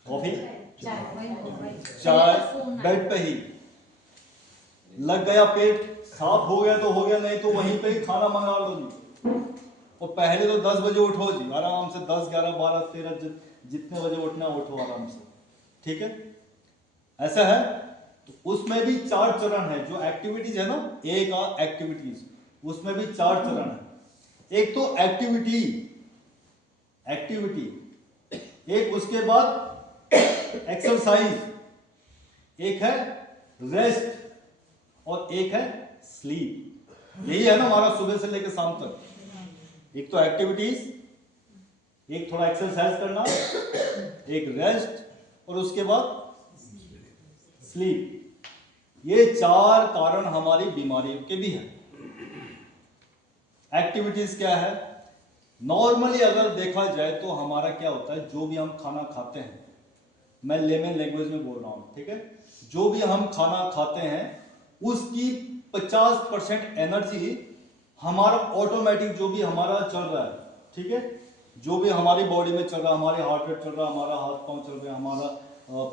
कॉफी, चाय, बेड पे ही, लग गया पेट, साफ हो गया तो हो गया, नहीं तो वहीं पे ही खाना मंगा लो जी। और पहले तो 10 बजे उठो जी, आराम से 10, 11, 12, 13 जितने बजे उठना उठो आराम से, ठीक है? ऐसा है। तो उसमें भी 4 चरण है, जो एक्टिविटीज है ना, एक एक्टिविटीज, उसमें भी 4 चरण है। एक तो एक्टिविटी, एक उसके बाद एक्सरसाइज, एक है रेस्ट, और एक है स्लीप। यही है ना हमारा सुबह से लेकर शाम तक। एक तो एक्टिविटीज, एक थोड़ा एक्सरसाइज करना, एक रेस्ट, और उसके बाद स्लीप। ये 4 कारण हमारी बीमारियों के भी हैं। एक्टिविटीज क्या है? नॉर्मली अगर देखा जाए तो हमारा क्या होता है, जो भी हम खाना खाते हैं, मैं लेमन लैंग्वेज में बोल रहा हूं, ठीक है? जो भी हम खाना खाते हैं उसकी 50% एनर्जी हमारा ऑटोमेटिक, जो भी हमारा चल रहा है, ठीक है, जो भी हमारी बॉडी में चल रहा है, हमारी हार्ट रेट चल रहा है, हमारा हाथ पांव चल रहा है, हमारा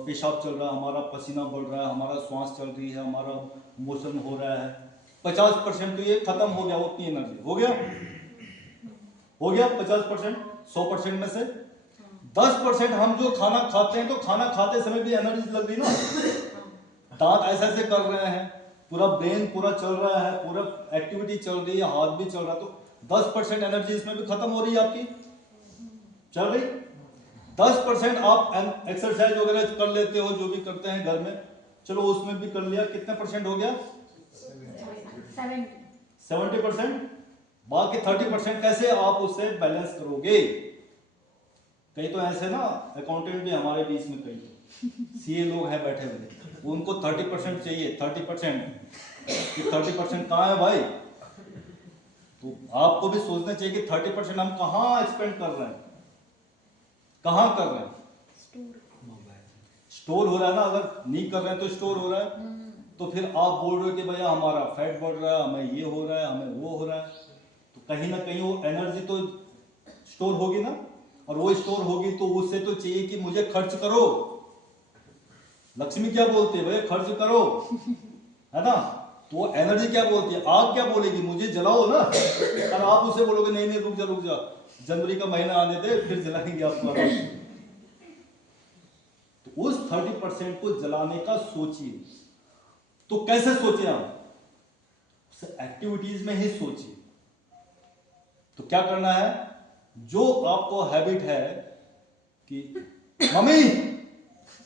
पेशाब चल रहा है, हमारा पसीना बढ़ रहा है, हमारा श्वास चल रही है, हमारा मोशन हो रहा है, 50% तो ये खत्म हो गया, उतनी एनर्जी हो गया 50%। 100% में से 10% हम जो खाना खाते हैं, तो खाना खाते समय भी एनर्जी लग रही ना, दांत ऐसे ऐसे कर रहे हैं, पूरा ब्रेन पूरा चल रहा है, पूरा एक्टिविटी चल रही है, हाथ भी चल रहा है, तो 10% एनर्जी इसमें भी खत्म हो रही है आपकी, चल रही। 10% आप एक्सरसाइज वगैरह कर लेते हो, जो भी करते हैं घर में, चलो उसमें भी कर लिया, कितने परसेंट हो गया? 70%। बाकी 30% कैसे आप उससे बैलेंस करोगे? कई तो ऐसे ना अकाउंटेंट भी हमारे बीच में, कई सीए लोग हैं बैठे हुए, उनको 30% चाहिए, 30% कहाँ है भाई? तो आपको भी सोचना चाहिए कि 30% हम कहाँ स्पेंड कर रहे हैं, कहाँ कर रहे हैं? स्टोर हो रहा है ना, अगर नहीं कर रहे हैं तो स्टोर हो रहा है। तो फिर आप बोल रहे हो कि भैया हमारा फैट बढ़ रहा है, हमें ये हो रहा है, हमें वो हो रहा है, तो कहीं ना कहीं वो एनर्जी तो स्टोर होगी ना, और वो स्टोर होगी तो उससे तो चाहिए कि मुझे खर्च करो। लक्ष्मी क्या बोलती है? भैया खर्च करो, है ना? तो वो एनर्जी क्या बोलती है? आग क्या बोलेगी? मुझे जलाओ ना। और आप उसे बोलोगे नहीं नहीं रुक जा, जनवरी का महीना आने दे, फिर जलाएंगे आपको। तो उस 30% को जलाने का सोचिए। तो कैसे सोचे आप? एक्टिविटीज में ही सोचिए। तो क्या करना है, जो आपको हैबिट है कि मम्मी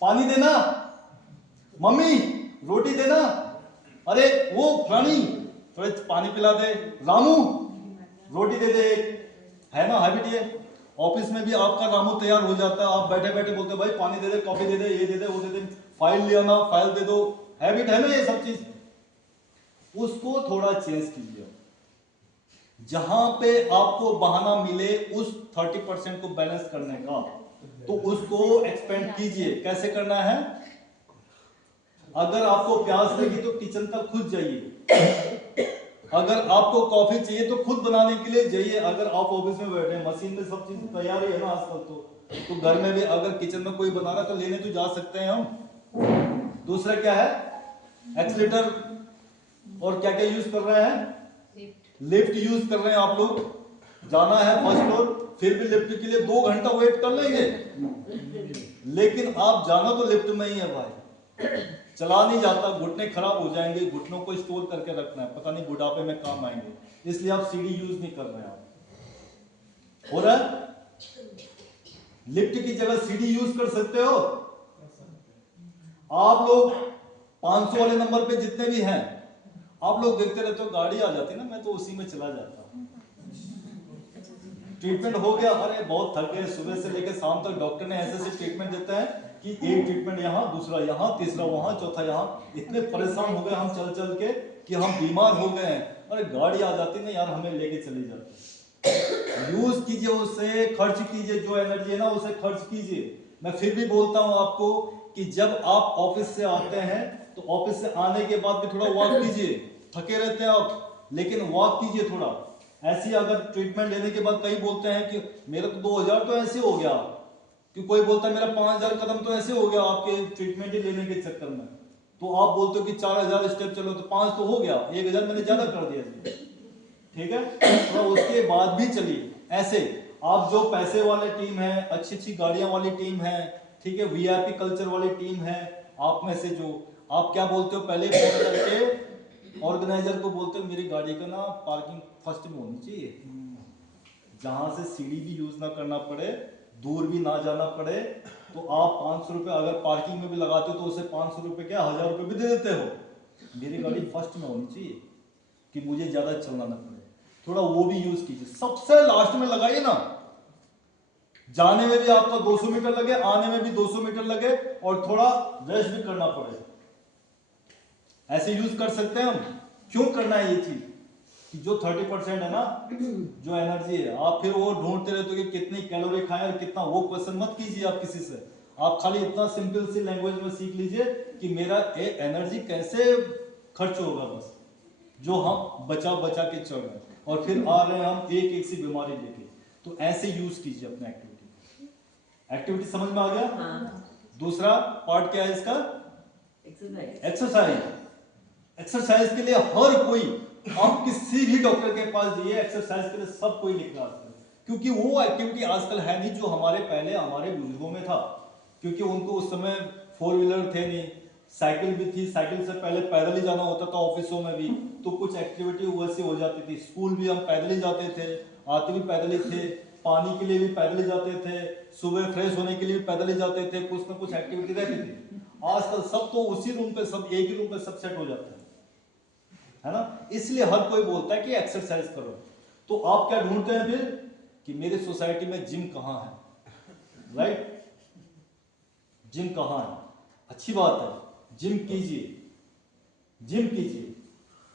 पानी देना, मम्मी रोटी देना, अरे वो फलानी थोड़े पानी पिला दे, रामू रोटी दे दे, है ना हैबिट ये। ऑफिस में भी आपका रामू तैयार हो जाता है, आप बैठे बैठे बोलते भाई पानी दे दे, कॉफी दे दे, ये दे दे, वो दे दे, फाइल ले आना, फाइल दे दो, हैबिट है ना ये सब चीज। उसको थोड़ा चेंज कीजिए। जहां पे आपको बहाना मिले उस 30% को बैलेंस करने का, तो उसको एक्सपेंड कीजिए। कैसे करना है? अगर आपको प्यास लगी तो किचन तक खुद जाइए। अगर आपको कॉफी चाहिए तो खुद बनाने के लिए जाइए। अगर आप ऑफिस में बैठे हैं, मशीन में सब चीज तैयार है ना आजकल, तो घर में भी अगर किचन में कोई बना रहा तो लेने तो जा सकते हैं हम। दूसरा क्या है? एक्सीलेटर और क्या क्या यूज कर रहे हैं? लिफ्ट यूज कर रहे हैं आप लोग। जाना है फर्स्ट फ्लोर, फिर भी लिफ्ट के लिए 2 घंटा वेट कर लेंगे, लेकिन आप जाना तो लिफ्ट में ही है भाई। चला नहीं जाता, घुटने खराब हो जाएंगे, घुटनों को स्टोर करके रखना है, पता नहीं बुढ़ापे में काम आएंगे, इसलिए आप सीढ़ी यूज नहीं कर रहे हैं। आप हो रहा है? लिफ्ट की जगह सीढ़ी यूज कर सकते हो। आप लोग 500 वाले नंबर पे जितने भी हैं, आप लोग देखते रहते हो, गाड़ी आ जाती ना, मैं तो उसी में चला जाता हूं। ट्रीटमेंट हो गया, अरे बहुत थक गए, सुबह से लेकर शाम तक डॉक्टर ने ऐसे ऐसे ट्रीटमेंट देता है कि एक ट्रीटमेंट यहाँ, दूसरा यहाँ, तीसरा वहां, चौथा यहाँ। इतने परेशान हो गए हम चल चल के कि हम बीमार हो गए हैं। अरे गाड़ी आ जाती ना यार, हमें लेके चली जाती। यूज कीजिए उसे, खर्च कीजिए, जो एनर्जी है ना उसे खर्च कीजिए। मैं फिर भी बोलता हूं आपको कि जब आप ऑफिस से आते हैं तो ऑफिस से आने के बाद भी थोड़ा वॉक कीजिए। थके रहते हैं आप, लेकिन वॉक कीजिए थोड़ा। ऐसी अगर ट्रीटमेंट लेने के बाद कई बोलते हैं कि मेरा तो 2000 तो ऐसे हो गया, कि कोई बोलता है मेरा 5000 कदम तो ऐसे हो गया आपके ट्रीटमेंट लेने के चक्कर में, तो आप बोलते हो कि 4000 स्टेप चलो, तो 5 तो हो गया, 1000 मैंने ज्यादा कर दिया। ठीक है, तो उसके बाद भी चलिए ऐसे। आप जो पैसे वाले टीम है, अच्छी अच्छी गाड़ियां वाली टीम है, ठीक है, वीआईपी कल्चर वाली टीम है, आप में से जो, आप क्या बोलते हो, पहले फोन करके ऑर्गेनाइजर को बोलते हो मेरी गाड़ी का ना पार्किंग फर्स्ट में होनी चाहिए, जहां से सीढ़ी भी यूज ना करना पड़े, दूर भी ना जाना पड़े। तो आप 500 रुपये अगर पार्किंग में भी लगाते हो तो उसे 500 रुपये क्या 1000 रुपये भी दे देते हो। मेरी गाड़ी फर्स्ट में होनी चाहिए कि मुझे ज्यादा चलना ना पड़े। थोड़ा वो भी यूज कीजिए। सबसे लास्ट में लगाइए ना, जाने में भी आपका 200 मीटर लगे, आने में भी 200 मीटर लगे, और थोड़ा रेस्ट भी करना पड़े। ऐसे यूज कर सकते हैं हम। क्यों करना है ये चीज कि जो 30% है ना, जो एनर्जी है, आप फिर वो ढूंढते रहते हो कि कितनी कैलोरी खाएं और कितना, वो क्वेश्चन मत कीजिए आप किसी से। आप खाली इतना सिंपल सी लैंग्वेज में सीख लीजिए कि मेरा एनर्जी कैसे खर्च होगा, बस जो हम बचा बचा के चल रहे हैं, और फिर आ रहे हैं हम एक एक सी बीमारी लेके। तो ऐसे यूज कीजिए अपने एक्टिविटी समझ में आ गया? दूसरा पार्ट क्या है इसका? एक्सरसाइज। एक्सरसाइज के लिए हर कोई, आप किसी भी डॉक्टर के पास जाइए, एक्सरसाइज के लिए सब कोई लिख रहा है, क्योंकि वो एक्टिविटी आजकल है नहीं जो हमारे पहले हमारे बुजुर्गों में था। क्योंकि उनको उस समय 4 व्हीलर थे नहीं, साइकिल भी थी, साइकिल से पहले पैदल ही जाना होता था ऑफिसों में भी, तो कुछ एक्टिविटी वैसे हो जाती थी। स्कूल भी हम पैदल ही जाते थे, आते भी पैदल ही थे, पानी के लिए भी पैदल ही जाते थे, सुबह फ्रेश होने के लिए भी पैदल ही जाते थे, कुछ ना कुछ एक्टिविटी रहती थी। आजकल सब तो उसी रूम पे, सब एक ही रूम पे सब सेट हो जाता है ना। इसलिए हर कोई बोलता है कि एक्सरसाइज करो। तो आप क्या ढूंढते हैं फिर कि मेरी सोसाइटी में जिम कहां है, राइट? जिम कहां है? अच्छी बात है, जिम कीजिए, जिम कीजिए,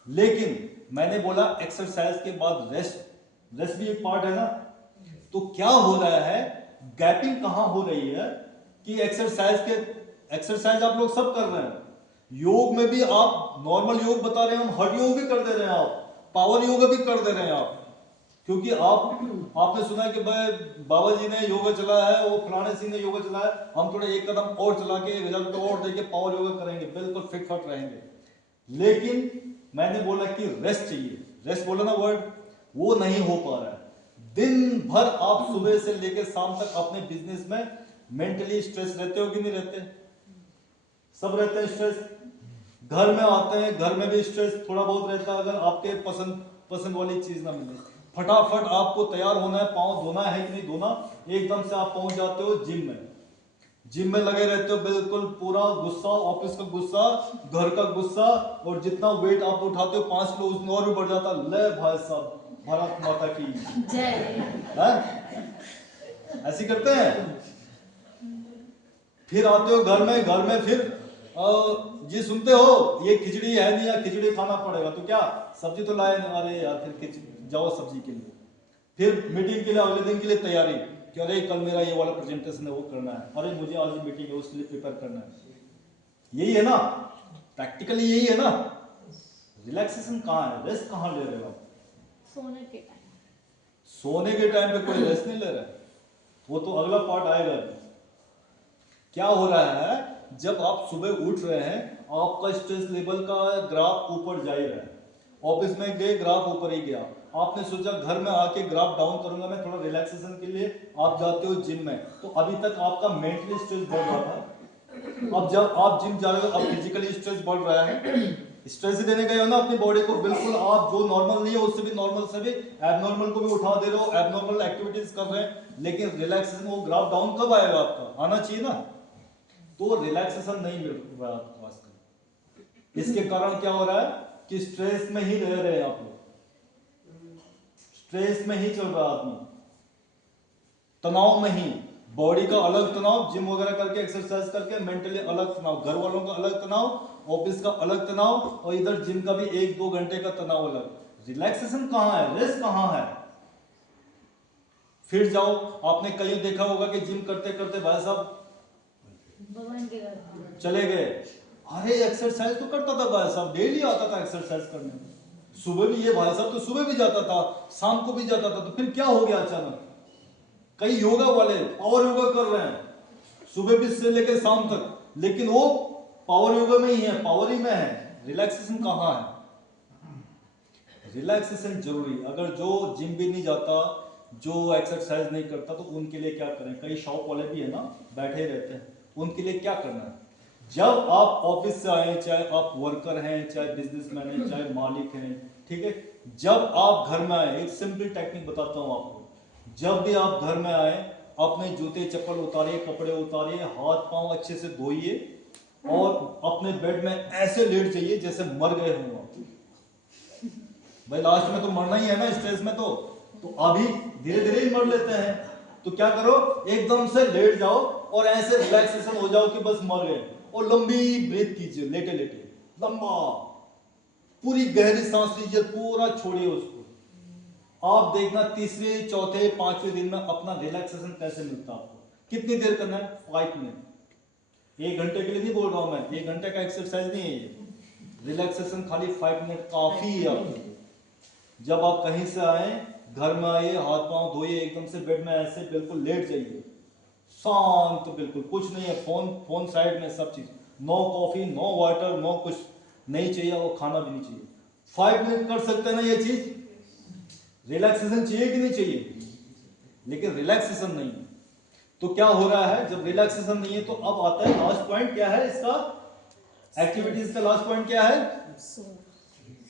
लेकिन मैंने बोला एक्सरसाइज के बाद रेस्ट। रेस्ट भी एक पार्ट है ना। तो क्या हो रहा है, गैपिंग कहां हो रही है कि एक्सरसाइज आप लोग सब कर रहे हैं, योग में भी आप नॉर्मल योग बता रहे हैं, हम हठ योग भी कर दे रहे हैं, आप पावर योगा भी कर दे रहे हैं आप। क्योंकि आपने सुना है कि भाई बाबा जी ने योगा चलाया है, वो फलाने सिंह ने योगा चलाया है, हम थोड़ा एक कदम और चला के 1000 रुपये और देके पावर योगा करेंगे, बिल्कुल फिट फट रहेंगे। लेकिन मैंने बोला कि रेस्ट चाहिए, रेस्ट बोला ना वर्ड, वो नहीं हो पा रहा है। दिन भर आप सुबह से लेकर शाम तक अपने बिजनेस में मेंटली स्ट्रेस रहते हो कि नहीं रहते? सब रहते हैं स्ट्रेस। घर में आते हैं, घर में भी स्ट्रेस थोड़ा बहुत रहता है, अगर आपके पसंद वाली चीज ना मिले। फटाफट आपको तैयार होना है, पाँव धोना है कि नहीं धोना, एकदम से आप पहुंच जाते हो जिम में। जिम में लगे रहते हो, बिल्कुल पूरा गुस्सा, ऑफिस का गुस्सा, घर का गुस्सा, और जितना वेट आप उठाते हो 5 किलो उसमें और भी बढ़ जाता। ले भाई साहब, भारत माता की जय। ऐसी करते हैं। फिर आते हो घर में फिर जी सुनते हो ये खिचड़ी है नहीं, या खिचड़ी खाना पड़ेगा, तो क्या सब्जी तो लाए नहीं, अरे यार फिर जाओ सब्जी के लिए। फिर मीटिंग के लिए अगले दिन के लिए तैयारी कि अरे कल मेरा ये वाला प्रेजेंटेशन है वो करना है, अरे मुझे आज मीटिंग है उसके लिए प्रिपेयर करना है। यही है ना, प्रैक्टिकली यही है ना। रिलैक्सेशन कहाँ है, रेस्ट कहाँ ले रहे हो आप? सोने के टाइम। सोने के टाइम पे कोई रेस्ट नहीं ले रहा है, वो तो अगला पार्ट आएगा। क्या हो रहा है, जब आप सुबह उठ रहे हैं आपका स्ट्रेस लेवल का ग्राफ ऊपर जा ही रहा है। ऑफिस में गए ग्राफ ऊपर ही गया, आपने सोचा घर में आके ग्राफ डाउन करूंगा मैं थोड़ा रिलैक्सेशन के लिए, आप जाते हो जिम में, तो अभी तक आपका मेंटली स्ट्रेस बढ़ रहा था। अब जब आप जिम जा रहे हो अब फिजिकली स्ट्रेस बढ़ रहा है। स्ट्रेस ही देने गए हो ना अपनी बॉडी को, बिल्कुल आप जो नॉर्मल नहीं है उससे भी नॉर्मल से भी एबनॉर्मल को भी उठा दे रहे हो, एबनॉर्मल एक्टिविटीज कर रहे हैं, लेकिन रिलैक्सेशन वो ग्राफ डाउन कब आएगा? आपका आना चाहिए ना। तो रिलैक्सेशन नहीं मिल रहा है आपको आजकल। इसके कारण क्या हो रहा है कि स्ट्रेस में ही रह रहे हैं आप लोग, स्ट्रेस में ही चल रहा आदमी, तनाव में ही। बॉडी का अलग तनाव, जिम वगैरह करके एक्सरसाइज करके, मेंटली अलग तनाव, घर वालों का अलग तनाव, ऑफिस का अलग तनाव, और इधर जिम का भी 1-2 घंटे का तनाव अलग। रिलैक्सेशन कहां है, रेस्ट कहां है? फिर जाओ, आपने कहीं देखा होगा कि जिम करते करते भाई साहब भगवान के घर चले गए, अरे एक्सरसाइज तो करता था भाई साहब, डेली आता था एक्सरसाइज करने, सुबह भी ये भाई साहब तो सुबह भी जाता था, शाम को भी जाता था, तो फिर क्या हो गया अचानक? कई योगा वाले पावर योगा कर रहे हैं सुबह भी से लेकर शाम तक, लेकिन वो पावर योगा में ही है, पावर ही में है। रिलैक्सेशन कहाँ है? रिलैक्सेशन जरूरी। अगर जो जिम भी नहीं जाता, जो एक्सरसाइज नहीं करता, तो उनके लिए क्या करें? कई शॉप वाले भी है ना, बैठे रहते हैं, उनके लिए क्या करना है? जब आप ऑफिस से आए, चाहे आप वर्कर हैं, चाहे बिजनेसमैन हैं, चाहे मालिक हैं, ठीक है, जब आप घर में आए, एक सिंपल टेक्निक बताता हूं आपको। जब भी आप घर में आए, अपने जूते चप्पल उतारिए, कपड़े उतारिए, हाथ पांव अच्छे से धोइए, और अपने बेड में ऐसे लेट जाइए जैसे मर गए हो आप। भाई लास्ट में तो मरना ही है ना स्ट्रेस में, तो अभी धीरे धीरे ही मर लेते हैं। तो क्या करो, एकदम से लेट जाओ और ऐसे रिलैक्सेशन हो जाओ कि बस मर गए, और लंबी ब्रीथ कीजिए, लेटे लेटे लंबा, पूरी गहरी सांस लीजिए, पूरा छोड़िए उसको। आप देखना तीसरे चौथे पांचवें दिन में अपना रिलैक्सेशन कैसे मिलता है आपको। कितनी देर करना है? 5 मिनट। 1 घंटे के लिए नहीं बोल रहा हूं मैं, 1 घंटे का एक्सरसाइज नहीं है ये, रिलैक्सेशन खाली 5 मिनट काफी है आपके लिए। जब आप कहीं से आए, घर में आइए, हाथ पांव धोइए, एकदम से बेड में ऐसे बिल्कुल लेट जाइए, शांत, बिल्कुल कुछ नहीं है, फोन साइड में, सब चीज, no coffee, no water, no कुछ नहीं चाहिए, वो खाना भी नहीं चाहिए। 5 मिनट कर सकते हैं ना ये चीज? रिलैक्सेशन चाहिए कि नहीं चाहिए? लेकिन रिलैक्सेशन नहीं है, तो क्या हो रहा है? जब रिलैक्सेशन नहीं है तो अब आता है लास्ट पॉइंट, क्या है इसका? एक्टिविटीज का लास्ट पॉइंट क्या है?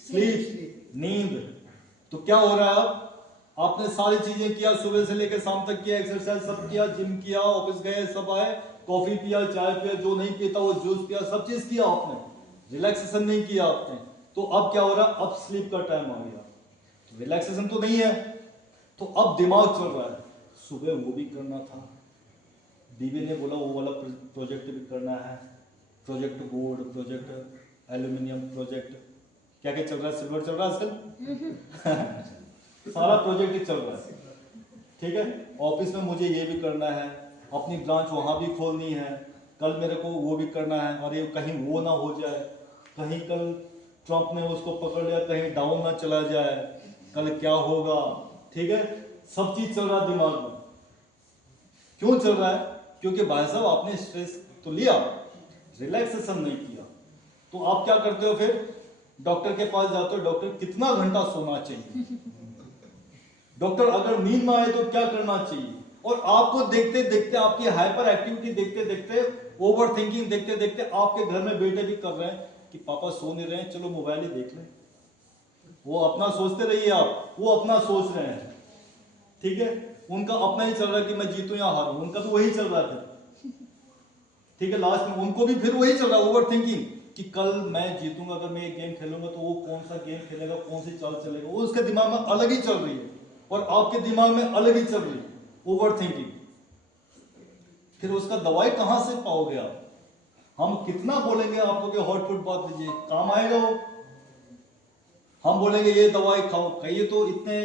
स्लीप, नींद। तो क्या हो रहा है? अब आपने सारी चीजें किया, सुबह से लेकर शाम तक किया, एक्सरसाइज सब किया, जिम किया, ऑफिस गए, सब आए, कॉफी पिया, चाय पिया, जो नहीं पीता वो जूस पिया, सब चीज किया आपने, रिलैक्सेशन नहीं किया आपने। तो अब क्या हो रहा है? अब स्लीप का टाइम आ गया, रिलैक्सेशन तो नहीं है, तो अब दिमाग चल रहा है, सुबह वो भी करना था, बीवी ने बोला वो वाला प्रोजेक्ट भी करना है, project board, project aluminium, project क्या क्या चल रहा है, सिल्वर चल रहा है आजकल सारा प्रोजेक्ट ही चल रहा है, ठीक है। ऑफिस में मुझे ये भी करना है, अपनी ब्रांच वहां भी खोलनी है, कल मेरे को वो भी करना है, और ये कहीं वो ना हो जाए, कहीं कल ट्रंप ने उसको पकड़ लिया, कहीं डाउन ना चला जाए, कल क्या होगा, ठीक है। सब चीज चल रहा है दिमाग में। क्यों चल रहा है? क्योंकि भाई साहब आपने स्ट्रेस तो लिया, रिलैक्सेशन नहीं किया। तो आप क्या करते हो फिर? डॉक्टर के पास जाते हो, डॉक्टर कितना घंटा सोना चाहिए, डॉक्टर अगर नींद में आए तो क्या करना चाहिए, और आपको देखते देखते, आपकी हाइपर एक्टिविटी देखते देखते, ओवर थिंकिंग देखते देखते आपके घर में बेटे भी कर रहे हैं कि पापा सो नहीं रहे हैं, चलो मोबाइल ही देख लें। वो अपना सोचते रहिए, आप वो अपना सोच रहे हैं, ठीक है, उनका अपना ही चल रहा है कि मैं जीतूं या हारूं, उनका तो वही चल रहा है फिर, ठीक है, लास्ट में उनको भी फिर वही चल रहा है, ओवर थिंकिंग कि कल मैं जीतूंगा, अगर मैं एक गेम खेलूंगा तो वो कौन सा गेम खेलेगा, कौन सी चाल चलेगा, वो उसके दिमाग में अलग ही चल रही है और आपके दिमाग में अलग ही चल रही है, ओवर थिंकिंग। फिर उसका दवाई कहां से पाओगे आप? हम कितना बोलेंगे आपको कि हॉट फूड बात लीजिए, काम आएगा वो? हम बोलेंगे ये दवाई खाओ, कई तो इतने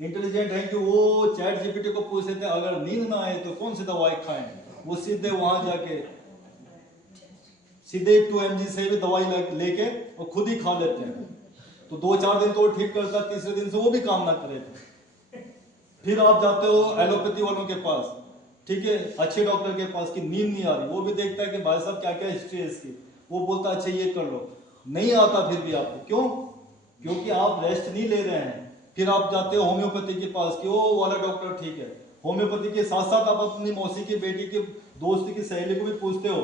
इंटेलिजेंट है कि वो चैट जीपीटी को पूछ लेते हैं अगर नींद ना आए तो कौन सी दवाई खाएं, वो सीधे वहां जाके सीधे 2 mg से भी दवाई लेके और खुद ही खा लेते हैं। तो 2-4 दिन तो वो ठीक करता, तीसरे दिन से वो भी काम ना करे। फिर आप जाते हो एलोपैथी वालों के पास, ठीक है, अच्छे डॉक्टर के पास कि नींद नहीं आ रही, वो भी देखता है कि भाई साहब क्या क्या हिस्ट्री है इसकी, वो बोलता है अच्छा ये कर लो, नहीं आता फिर भी आपको, क्यों? क्योंकि आप रेस्ट नहीं ले रहे हैं। फिर आप जाते हो होम्योपैथी के पास कि वो वाला डॉक्टर ठीक है। होम्योपैथी के साथ साथ आप अपनी मौसी की बेटी के दोस्त की सहेली को भी पूछते हो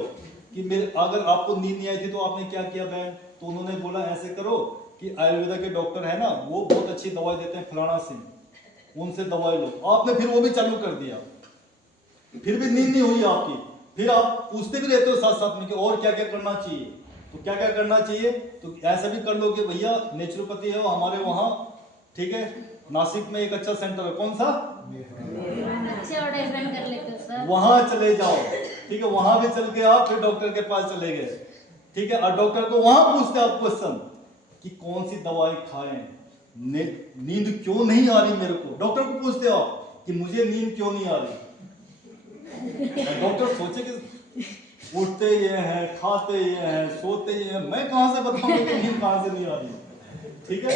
कि मेरे अगर आपको नींद नहीं आई थी तो आपने क्या किया बहन, तो उन्होंने बोला ऐसे करो कि आयुर्वेदा के डॉक्टर है ना, वो बहुत अच्छी दवाई देते हैं फलाना सिंह, उनसे दवाई लो। आपने फिर वो भी चालू कर दिया, फिर भी नींद नहीं हुई आपकी। फिर आप पूछते भी रहते हो साथ साथ में कि और क्या क्या करना चाहिए, तो क्या क्या करना चाहिए, तो ऐसा भी कर लो कि भैया नेचुरोपैथी है हमारे वहाँ, ठीक है, नासिक में एक अच्छा सेंटर है, कौन सा, अच्छे एडवर्टाइजमेंट कर लेते हो सर, वहां चले जाओ, ठीक है, वहां भी चल के आप फिर डॉक्टर के पास चले गए, ठीक है, और डॉक्टर को वहां पूछते आप क्वेश्चन कि कौन सी दवाई खाएं, नींद क्यों नहीं आ रही मेरे को, डॉक्टर को पूछते हो आप कि मुझे नींद क्यों नहीं आ रही। डॉक्टर सोचे कि उठते ये हैं, खाते ये हैं, सोते ये हैं, मैं कहां से बताऊंगा कि नींद कहां से नहीं आ रही, ठीक है।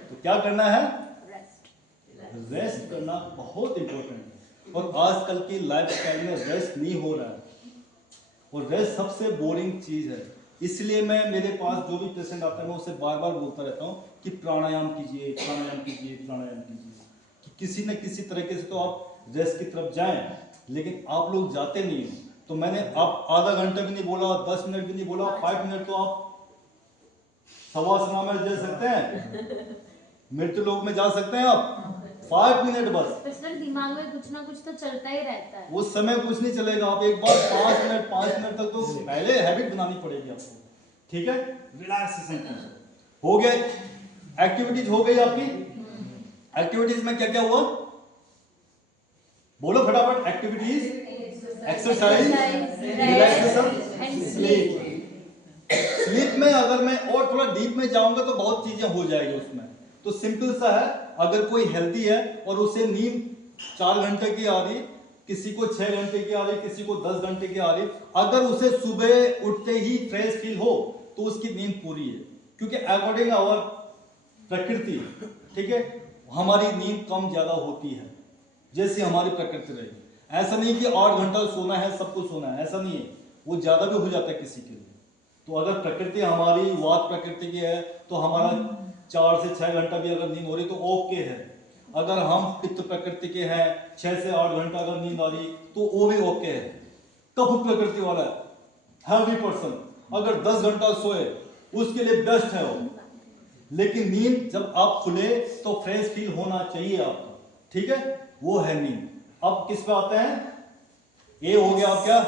तो क्या करना है, रेस्ट करना बहुत इंपॉर्टेंट है, और आजकल की लाइफस्टाइल में रेस्ट नहीं हो रहा है, और रेस्ट सबसे बोरिंग चीज है। इसलिए मैं, मेरे पास जो भी पेशेंट आता है मैं उससे बार बार बोलता रहता हूँ कि प्राणायाम कीजिए, प्राणायाम कीजिए, प्राणायाम कीजिए, कि किसी न किसी तरीके से तो आप रेस्ट की तरफ जाएं, लेकिन आप लोग जाते नहीं हो। तो मैंने आप आधा घंटा भी नहीं बोला, 10 मिनट भी नहीं बोला, 5 मिनट तो आप शवासना में जा सकते हैं, मृत्यु लोक में जा सकते हैं आप, 5 मिनट बस। सर दिमाग में कुछ ना कुछ तो चलता ही रहता है, उस समय कुछ नहीं चलेगा, आप एक बार 5 मिनट तक तो पहले हैबिट बनानी पड़ेगी आपको, ठीक है। रिलैक्सेशन हो गए, एक्टिविटीज हो गई आपकी। एक्टिविटीज में क्या क्या हुआ, बोलो फटाफट, activities, exercise, relaxation and sleep. Sleep में अगर मैं और थोड़ा डीप में जाऊंगा तो बहुत चीजें हो जाएगी उसमें। तो सिंपल सा है, अगर कोई हेल्दी है और उसे नींद 4 घंटे की आ रही, किसी को 6 घंटे की आ रही, किसी को 10 घंटे की आ रही, अगर उसे सुबह उठते ही फ्रेश फील हो तो उसकी नींद पूरी है, क्योंकि अकॉर्डिंग आवर प्रकृति, ठीक है, हमारी नींद कम ज्यादा होती है जैसी हमारी प्रकृति रहेगी। ऐसा नहीं कि 8 घंटा सोना है, सबको सोना है, ऐसा नहीं है, वो ज्यादा भी हो जाता है किसी के लिए। तो अगर प्रकृति हमारी वात प्रकृति की है तो हमारा 4 से 6 घंटा भी अगर नींद हो रही तो ओके है। अगर हम पित्त प्रकृति के हैं, 6 से 8 घंटा अगर नींद आ रही तो वो भी ओके है। कफ प्रकृति वाला हैवी पर्सन अगर 10 घंटा सोए उसके लिए बेस्ट है वो, लेकिन नींद जब आप खुले तो फ्रेश फील होना चाहिए आपको, ठीक है, वो है नींद। अब किस पे आते हैं, ए हो गया आप क्या,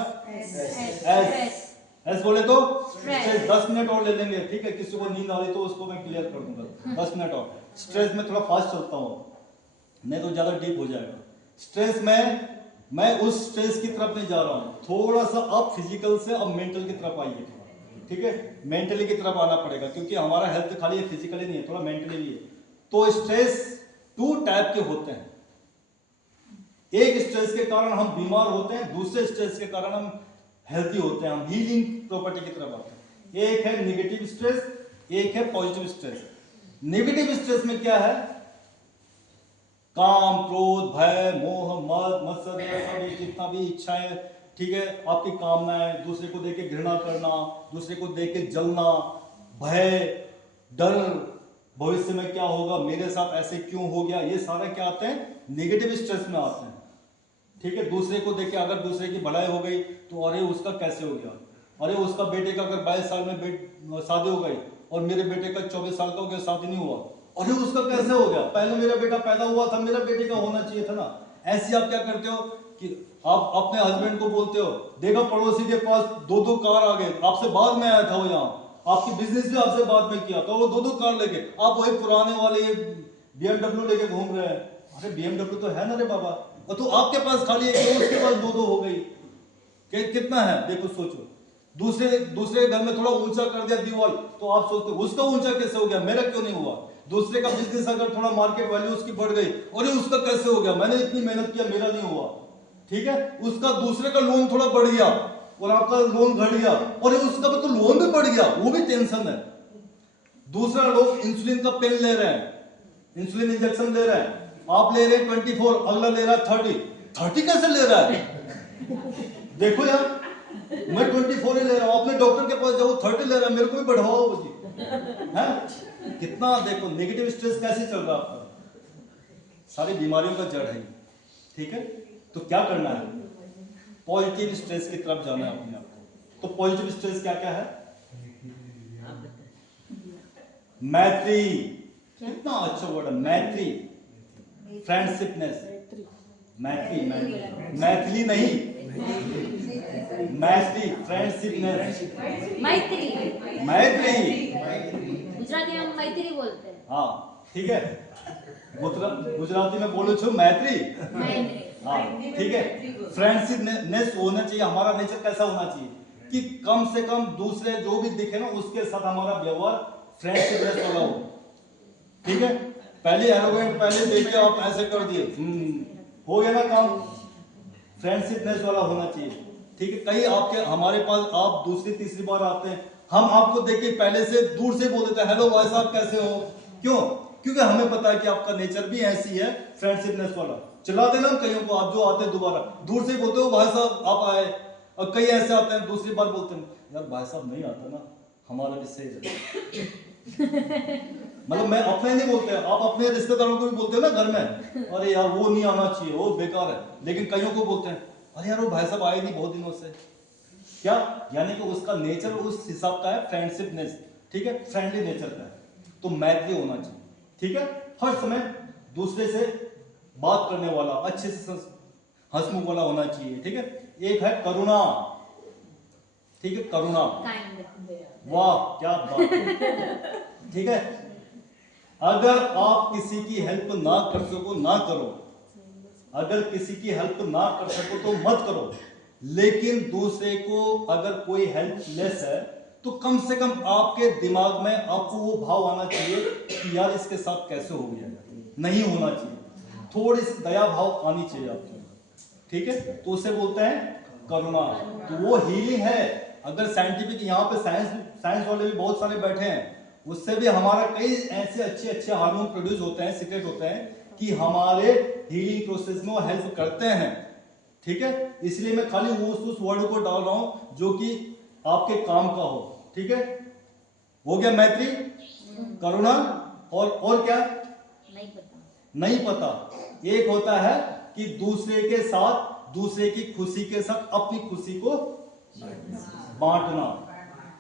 एस बोले तो स्ट्रेस। 10 मिनट और ले लेंगे, ठीक है, किसी को नींद आ रही तो उसको मैं क्लियर कर दूंगा 10 मिनट और। स्ट्रेस में थोड़ा फास्ट चलता हूँ, नहीं तो ज्यादा डीप हो जाएगा। स्ट्रेस में मैं उस स्ट्रेस की तरफ नहीं जा रहा हूँ, थोड़ा सा अब फिजिकल से अब मेंटल की तरफ आइए थोड़ा, ठीक है, मेंटली की तरफ आना पड़ेगा, क्योंकि हमारा हेल्थ खाली फिजिकली नहीं है, थोड़ा मेंटली भी है। तो स्ट्रेस 2 टाइप के होते हैं, एक स्ट्रेस के कारण हम बीमार होते हैं, दूसरे स्ट्रेस के कारण हम हेल्थी होते हैं, हम हीलिंग प्रॉपर्टी की तरफ आते हैं। एक है नेगेटिव स्ट्रेस, एक है पॉजिटिव स्ट्रेस। नेगेटिव स्ट्रेस में क्या है, काम, क्रोध, भय, मोह, मद, मत्सर, सभी जितना भी इच्छाएं, ठीक है, आपकी कामनाएं, दूसरे को देख के घृणा करना, दूसरे को देख के जलना, भय, डर, भविष्य में क्या होगा, मेरे साथ ऐसे क्यों हो गया, ये सारे क्या आते हैं, नेगेटिव स्ट्रेस में आते हैं, ठीक है, दूसरे को देख के अगर दूसरे की भलाई हो गई तो अरे उसका कैसे हो गया, अरे उसका बेटे का अगर 22 साल में शादी हो गई और मेरे बेटे का 24 साल का हो गया, शादी नहीं हुआ, अरे उसका कैसे हो गया, पहले मेरा बेटा पैदा हुआ था, मेरा बेटे का होना चाहिए था ना। ऐसे आप क्या करते हो कि आप अपने हस्बैंड को बोलते हो, देखा पड़ोसी के पास 2-2 कार आ गए, आपसे बाद में आया था वो, यहाँ आपकी बिजनेस भी आपसे बाद में किया तो वो 2-2 कार लेके, आप वही पुराने वाले ये BMW लेके घूम रहे हैं। अरे BMW तो है ना रे बाबा, और तो आपके पास खाली एक है, उसके पास 2-2 हो गई, कितना है देखो, सोचो। दूसरे घर में थोड़ा ऊंचा कर दिया दीवार तो आप सोचते हो उसका ऊंचा कैसे हो गया, मेरा क्यों नहीं हुआ। दूसरे का बिजनेस अगर थोड़ा मार्केट वैल्यू उसकी बढ़ गई, अरे उसका कैसे हो गया, मैंने इतनी मेहनत किया मेरा नहीं हुआ, ठीक है। उसका दूसरे का लोन थोड़ा बढ़ गया और आपका लोन घट गया, और उसका तो लोन भी बढ़ गया, वो भी टेंशन है। दूसरा लोग इंसुलिन का पेन ले रहे हैं, इंसुलिन इंजेक्शन ले रहे हैं, आप ले रहे हैं 24, अगला ले रहा है 30 कैसे ले रहा है देखो यार, मैं 24 ही ले रहा हूं, अपने डॉक्टर के पास जाओ 30 ले रहा है, मेरे को भी बढ़वाओ मुझे, है कितना। देखो नेगेटिव स्ट्रेस कैसे चल रहा है आपका, सारी बीमारियों का जड़ है, ठीक है। तो क्या करना है, पॉजिटिव स्ट्रेस की तरफ जाना है अपने आप को। तो पॉजिटिव स्ट्रेस क्या क्या है, मैत्री, कितना अच्छा वर्ड है मैत्री, फ्रेंडशिपनेस, मैथिली नहीं, मैत्री, फ्रेंडशिपनेस, मैत्री गुजराती में हम मैत्री बोलते हैं। हाँ ठीक है, गुजराती में बोलो छो मैत्री, हाँ ठीक है। फ्रेंडशिपनेस होना चाहिए, हमारा नेचर कैसा होना चाहिए कि कम से कम दूसरे जो भी दिखे ना उसके साथ हमारा व्यवहार फ्रेंडशिपनेस वाला हो, ठीक है। पहले एरोगेंट, पहले देखे आप ऐसे कर दिए, हो गया ना काम, फ्रेंडशिपनेस वाला होना चाहिए, ठीक है। कहीं आपके हमारे पास आप दूसरी तीसरी बार आते हैं, हम आपको देख के पहले से दूर से बोल देते हैं हेलो भाई साहब कैसे हो, क्यों, क्योंकि हमें पता है कि आपका नेचर भी ऐसी है फ्रेंडशिपनेस वाला। चला देना कईयों को, आप जो आते हैं दोबारा दूर से बोलते हो भाई साहब आप आए, और कई ऐसे आते हैं दूसरी बार बोलते हैं यार भाई साहब नहीं आता ना, हमारा भी सही है मतलब मैं अपने नहीं बोलते, आप अपने रिश्तेदारों को भी बोलते हो ना घर में, अरे यार वो नहीं आना चाहिए वो बेकार है, लेकिन कईयों को बोलते हैं अरे यार वो भाई साहब आए नहीं बहुत दिनों से, क्या यानी कि उसका नेचर उस हिसाब का है फ्रेंडशिपनेस, ठीक है, फ्रेंडली नेचर का है। तो मैत्री होना चाहिए, ठीक है, हर समय दूसरे से बात करने वाला, अच्छे से हंसमुख वाला होना चाहिए, ठीक है। एक है करुणा, ठीक है, करुणा, वाह क्या बात, ठीक है। अगर आप किसी की हेल्प ना कर सको ना करो, अगर किसी की हेल्प ना कर सको तो मत करो, लेकिन दूसरे को अगर कोई हेल्पलेस है तो कम से कम आपके दिमाग में आपको वो भाव आना चाहिए कि यार इसके साथ कैसे हो गया, नहीं होना चाहिए, थोड़ी सी दया भाव आनी चाहिए आपको, ठीक है। तो उसे बोलते हैं करुणा, तो वो हीलिंग है। अगर साइंटिफिक यहाँ पे साइंस वाले भी बहुत सारे बैठे हैं, उससे भी हमारा कई ऐसे अच्छे अच्छे हार्मोन प्रोड्यूस होते हैं, सीक्रेट होते हैं कि हमारे हीलिंग प्रोसेस में वो हेल्प करते हैं, ठीक है। इसलिए मैं खाली उस वर्ड को डाल रहा हूं जो कि आपके काम का हो, ठीक है। हो गया मैत्री, करुणा, और क्या नहीं पता। एक होता है कि दूसरे के साथ, दूसरे की खुशी के साथ अपनी खुशी को बांटना।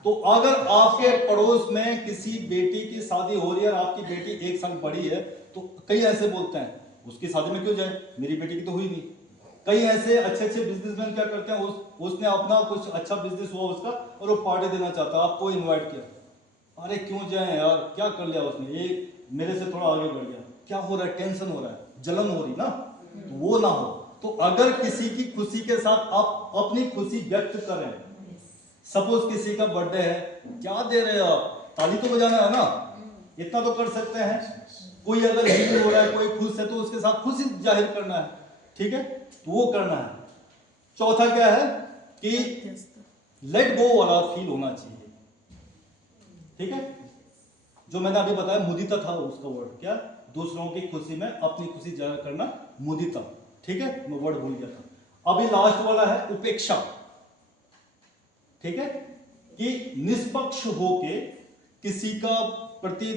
तो अगर आपके पड़ोस में किसी बेटी की शादी हो रही है और आपकी बेटी 1 साल बड़ी है तो कई ऐसे बोलते हैं उसकी शादी में क्यों जाए, मेरी बेटी की तो हुई नहीं। कई ऐसे अच्छे अच्छे बिजनेसमैन क्या करते हैं, उसने अपना कुछ अच्छा बिजनेस हुआ उसका और वो पार्टी देना चाहता है, आपको इनवाइट किया, अरे क्यों जाए यार, क्या कर लिया उसने, ये मेरे से थोड़ा आगे बढ़ गया, क्या हो रहा है, टेंशन हो रहा है, जलन हो रही ना, तो वो ना हो। तो अगर किसी की खुशी के साथ आप अपनी खुशी व्यक्त करें, सपोज किसी का बर्थडे है, क्या दे रहे हो आप, ताली तो बजाना है ना, इतना तो कर सकते हैं। कोई अगर हीलिंग हो रहा है, कोई खुश है तो उसके साथ खुशी जाहिर करना है, ठीक है, तो वो करना है। चौथा क्या है कि लेट गो वाला फील होना चाहिए, ठीक है, जो मैंने अभी बताया मुदिता था उसका वर्ड, क्या, दूसरों की खुशी में अपनी खुशी जाहिर करना, मुदिता, ठीक है, मैं वर्ड भूल गया था। अभी लास्ट वाला है उपेक्षा, ठीक है, कि निष्पक्ष होके किसी का प्रति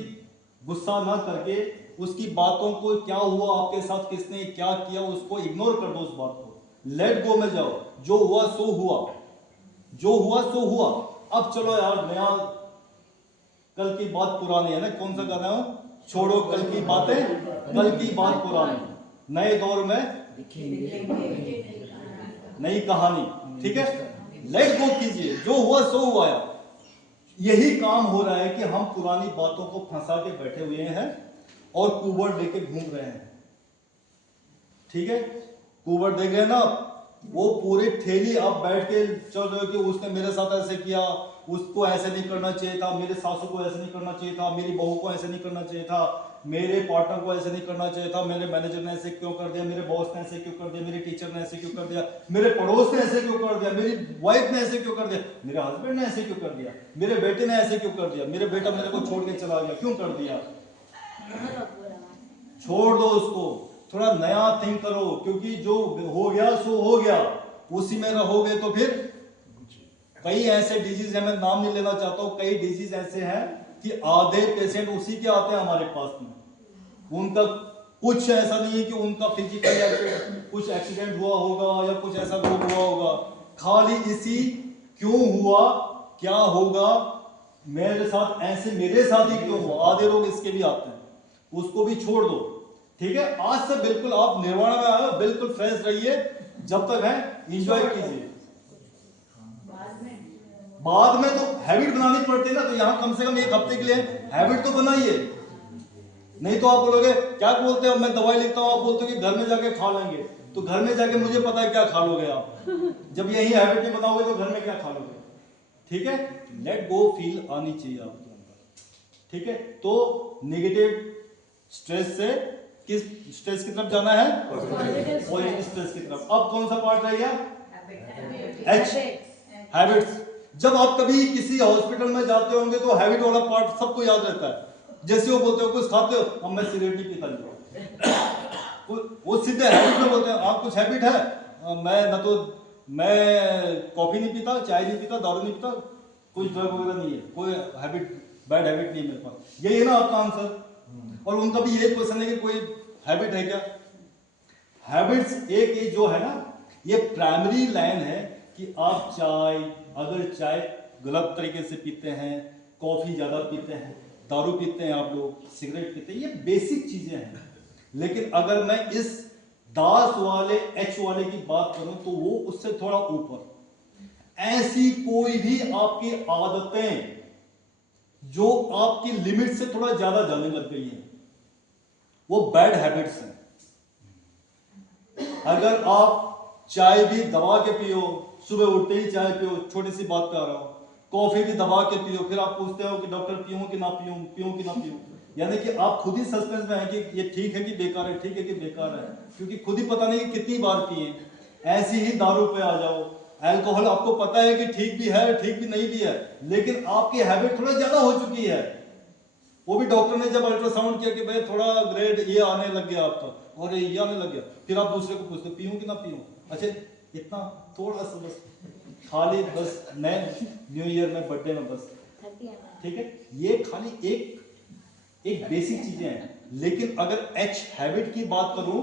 गुस्सा ना करके उसकी बातों को, क्या हुआ आपके साथ, किसने क्या किया, उसको इग्नोर कर दो उस बात को, लेट गो में जाओ, जो हुआ सो हुआ, जो हुआ सो हुआ। अब चलो यार, नया, कल की बात पुरानी है ना, कौन सा गाना है, छोड़ो कल की बातें, कल की बात पुरानी, नए दौर में नई कहानी, ठीक है। लेट गो कीजिए, जो हुआ सो हुआ यार। यही काम हो रहा है कि हम पुरानी बातों को फंसा के बैठे हुए हैं और कुबड़ लेके घूम रहे हैं, ठीक है। कुबड़ देख रहे हैं ना, वो पूरी थैली आप बैठ के चल रहे हो कि उसने मेरे साथ ऐसे किया, उसको ऐसे नहीं करना चाहिए था, मेरे सासू को ऐसे नहीं करना चाहिए था, मेरी बहू को ऐसे नहीं करना चाहिए था, मेरे पार्टनर को ऐसे नहीं करना चाहिए था, मेरे मैनेजर ने ऐसे क्यों कर दिया, मेरे बॉस ने ऐसे क्यों कर दिया, मेरे टीचर ने ऐसे क्यों कर दिया, मेरे पड़ोस ने ऐसे क्यों कर दिया, मेरी वाइफ ने ऐसे क्यों कर दिया, मेरे हस्बैंड ने ऐसे क्यों कर दिया, मेरे बेटे ने ऐसे क्यों कर दिया, मेरे बेटा मेरे को छोड़ के चला गया, क्यों कर दिया। छोड़ दो उसको, थोड़ा नया थिंक करो, क्योंकि जो हो गया सो हो गया, उसी में रहोगे तो फिर कई ऐसे डिजीज है, मैं नाम नहीं लेना चाहता हूं, कई डिजीज ऐसे हैं कि आधे पेशेंट उसी के आते हैं हमारे पास में, उनका कुछ ऐसा नहीं है कि उनका फिजिकल कुछ एक्सीडेंट हुआ होगा या कुछ ऐसा रोग हुआ होगा, खाली इसी क्यों हुआ, क्या होगा, मेरे साथ ऐसे, मेरे साथ ही क्यों हुआ, आधे रोग इसके भी आते हैं, उसको भी छोड़ दो, ठीक है। आज से बिल्कुल आप निर्वाण में आए हो, बिल्कुल फ्रेश रहिए, जब तक है एंजॉय कीजिए। बाद में तो हैबिट बनानी पड़ती है ना, तो यहाँ कम से कम एक हफ्ते के लिए हैबिट तो बनाइए, नहीं तो आप बोलोगे क्या बोलते हो, मैं दवाई लिखता हूँ, आप बोलते हो कि घर में जाके खा लेंगे, तो घर में जाके मुझे पता है क्या खा लोगे आप, जब यही हैबिट नहीं बनाओगे तो घर में क्या खा लोगे, ठीक है। लेट गो फील आनी चाहिए आपके अंदर, ठीक है। तो नेगेटिव स्ट्रेस से किस स्ट्रेस की तरफ जाना है, पॉजिटिव स्ट्रेस की तरफ। अब कौन सा पार्ट रह गया, एच, हैबिट्स। जब आप कभी किसी हॉस्पिटल में जाते होंगे तो हैबिट वाला पार्ट सबको याद रहता है, जैसे वो बोलते हो कुछ खाते हो, अब मैं सिगरेट नहीं पीता, वो सीधे हैबिट में बोलते हैं, आप कुछ हैबिट है, मैं न तो मैं कॉफी नहीं पीता, चाय नहीं पीता, दारू नहीं पीता, कुछ ड्रग वगैरह नहीं है, कोई हैबिट, बैड हैबिट नहीं है मेरे पास, यही है ना आपका आंसर। और उनका भी यही क्वेश्चन है कि कोई हैबिट है क्या। हैबिट्स एक ये जो है ना, ये प्राइमरी लाइन है कि आप चाय, अगर चाय गलत तरीके से पीते हैं, कॉफी ज्यादा पीते हैं, दारू पीते हैं आप लोग, सिगरेट पीते हैं, ये बेसिक चीजें हैं। लेकिन अगर मैं इस दास वाले एच वाले की बात करूं तो वो उससे थोड़ा ऊपर, ऐसी कोई भी आपकी आदतें जो आपकी लिमिट से थोड़ा ज्यादा जाने लग गई हैं, वो बैड हैबिट्स हैं। अगर आप चाय भी दबा के पियो, सुबह उठते ही चाय पियो, छोटी सी बात कर रहा हूं, कॉफी भी दबा के पियो, फिर आप पूछते हो कि डॉक्टर पीऊं कि ना पीऊं, पीऊं कि ना पीऊं, यानी कि आप खुद ही सस्पेंस में है कि ये ठीक है कि बेकार है, ठीक है कि बेकार है, क्योंकि खुद ही पता नहीं कि कितनी बार पिए। ऐसी ही दारू पे आ जाओ, अल्कोहल आपको पता है कि ठीक भी है, ठीक भी नहीं भी है, लेकिन आपकी हैबिट थोड़ा ज्यादा हो चुकी है। वो भी डॉक्टर ने जब अल्ट्रासाउंड किया कि भाई थोड़ा ग्रेड ये आने लग गया आपका, और ये आने लग गया, फिर आप दूसरे को पूछते पीऊं कि ना पीऊं, अच्छा इतना थोड़ा सा बस, खाली बस नए न्यू ईयर में, बर्थडे में बस, ठीक है। ये खाली एक बेसिक चीजें हैं। लेकिन अगर एच हैबिट की बात करूं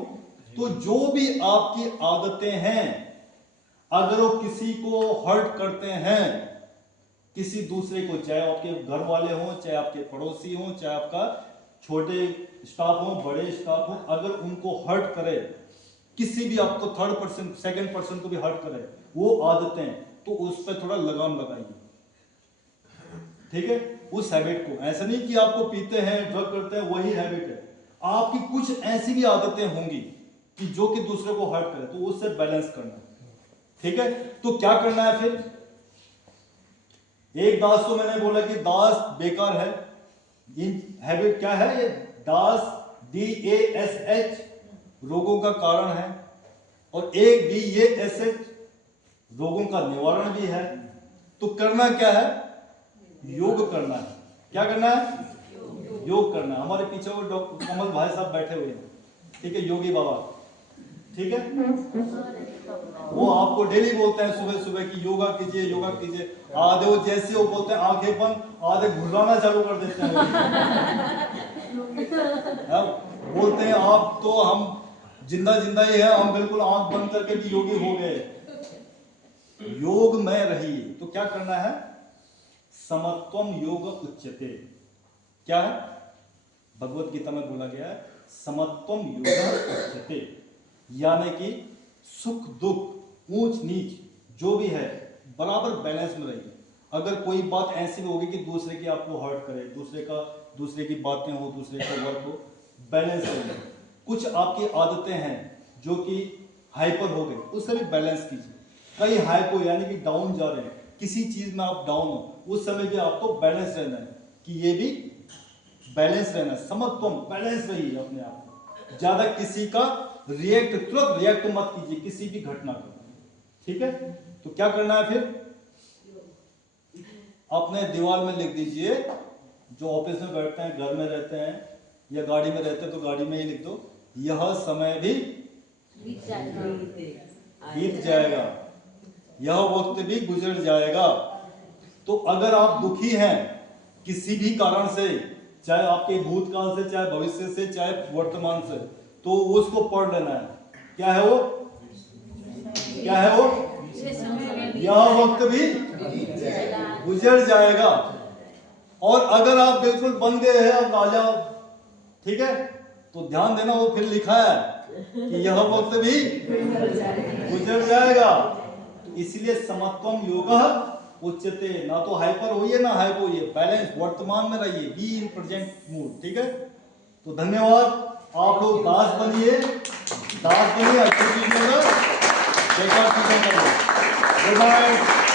तो जो भी आपकी आदतें हैं, अगर वो किसी को हर्ट करते हैं, किसी दूसरे को, चाहे आपके घर वाले हों, चाहे आपके पड़ोसी हों, चाहे आपका छोटे स्टाफ हो, बड़े स्टाफ हो, अगर उनको हर्ट करे, किसी भी आपको थर्ड पर्सन, सेकंड पर्सन को भी हर्ट करे, वो आदतें, तो उस पर थोड़ा लगाम लगाइए, ठीक है। उस हैबिट को, ऐसा नहीं कि आपको पीते हैं, ड्रग करते हैं वही हैबिट है, आपकी कुछ ऐसी भी आदतें होंगी कि जो कि दूसरे को हर्ट करे, तो उससे बैलेंस करना, ठीक है। तो क्या करना है फिर, एक दास को मैंने बोला कि दास बेकार है, हैबिट क्या है, ये दास DASH रोगों का कारण है, और एक DASH रोगों का निवारण भी है। तो करना क्या है, योग करना है। क्या करना है, योग करना है। हमारे पीछे वो डॉक्टर कमल भाई साहब बैठे हुए हैं, ठीक है, योगी बाबा, ठीक है। वो आपको डेली बोलते हैं सुबह सुबह कि योगा कीजिए, योगा कीजिए। आधे वो जैसे वो बोलते हैं आंखें बंद, आधे घुर्राना चालू कर देते हैं। बोलते हैं आप तो हम जिंदा जिंदा ही है, हम बिल्कुल आंख बंद करके भी योगी हो गए। योग में रहिए। तो क्या करना है? समत्वम योग उच्यते। क्या है? भगवत गीता में बोला गया है समत्वम योग उच्यते, यानी कि सुख दुख ऊंच नीच जो भी है बराबर बैलेंस में रहिए। अगर कोई बात ऐसी भी होगी कि दूसरे की आपको हर्ट करे, दूसरे की बातें हो, दूसरे का वर्क हो, बैलेंस रहिए। कुछ आपकी आदतें हैं जो कि हाइपर हो गई, उससे भी बैलेंस कीजिए। कई हाइपो यानी कि डाउन जा रहे हैं, किसी चीज में आप डाउन हो, उस समय भी आपको बैलेंस रहना है कि ये भी बैलेंस रहना है। समत्वम, बैलेंस रहिए अपने आप में। ज्यादा किसी का तुरंत रिएक्ट मत कीजिए किसी भी घटना को, ठीक है? तो क्या करना है फिर? अपने दीवार में लिख दीजिए, जो ऑफिस में बैठते हैं, घर में रहते हैं या गाड़ी में रहते हैं तो गाड़ी में ही लिख दो, यह समय भी बीत जाएगा, यह वक्त भी गुजर जाएगा। तो अगर आप दुखी हैं किसी भी कारण से, चाहे आपके भूतकाल से, चाहे भविष्य से, चाहे वर्तमान से, तो उसको पढ़ लेना है। क्या है वो? क्या है वो? यह वक्त भी गुजर जाएगा। और अगर आप बिल्कुल बन गए हैं अब राजा, ठीक है, तो ध्यान देना, वो फिर लिखा है कि यह वक्त भी गुजर जाएगा। इसलिए समत्वम योगः उच्यते। ना तो हाइपर होइए ना हाइपो होइए, बैलेंस, वर्तमान में रहिए, बी इन प्रेजेंट मूड, ठीक है? तो धन्यवाद। आप लोग दास बनिए, अच्छी चीज में, बेकार चीजें करिए। Good night.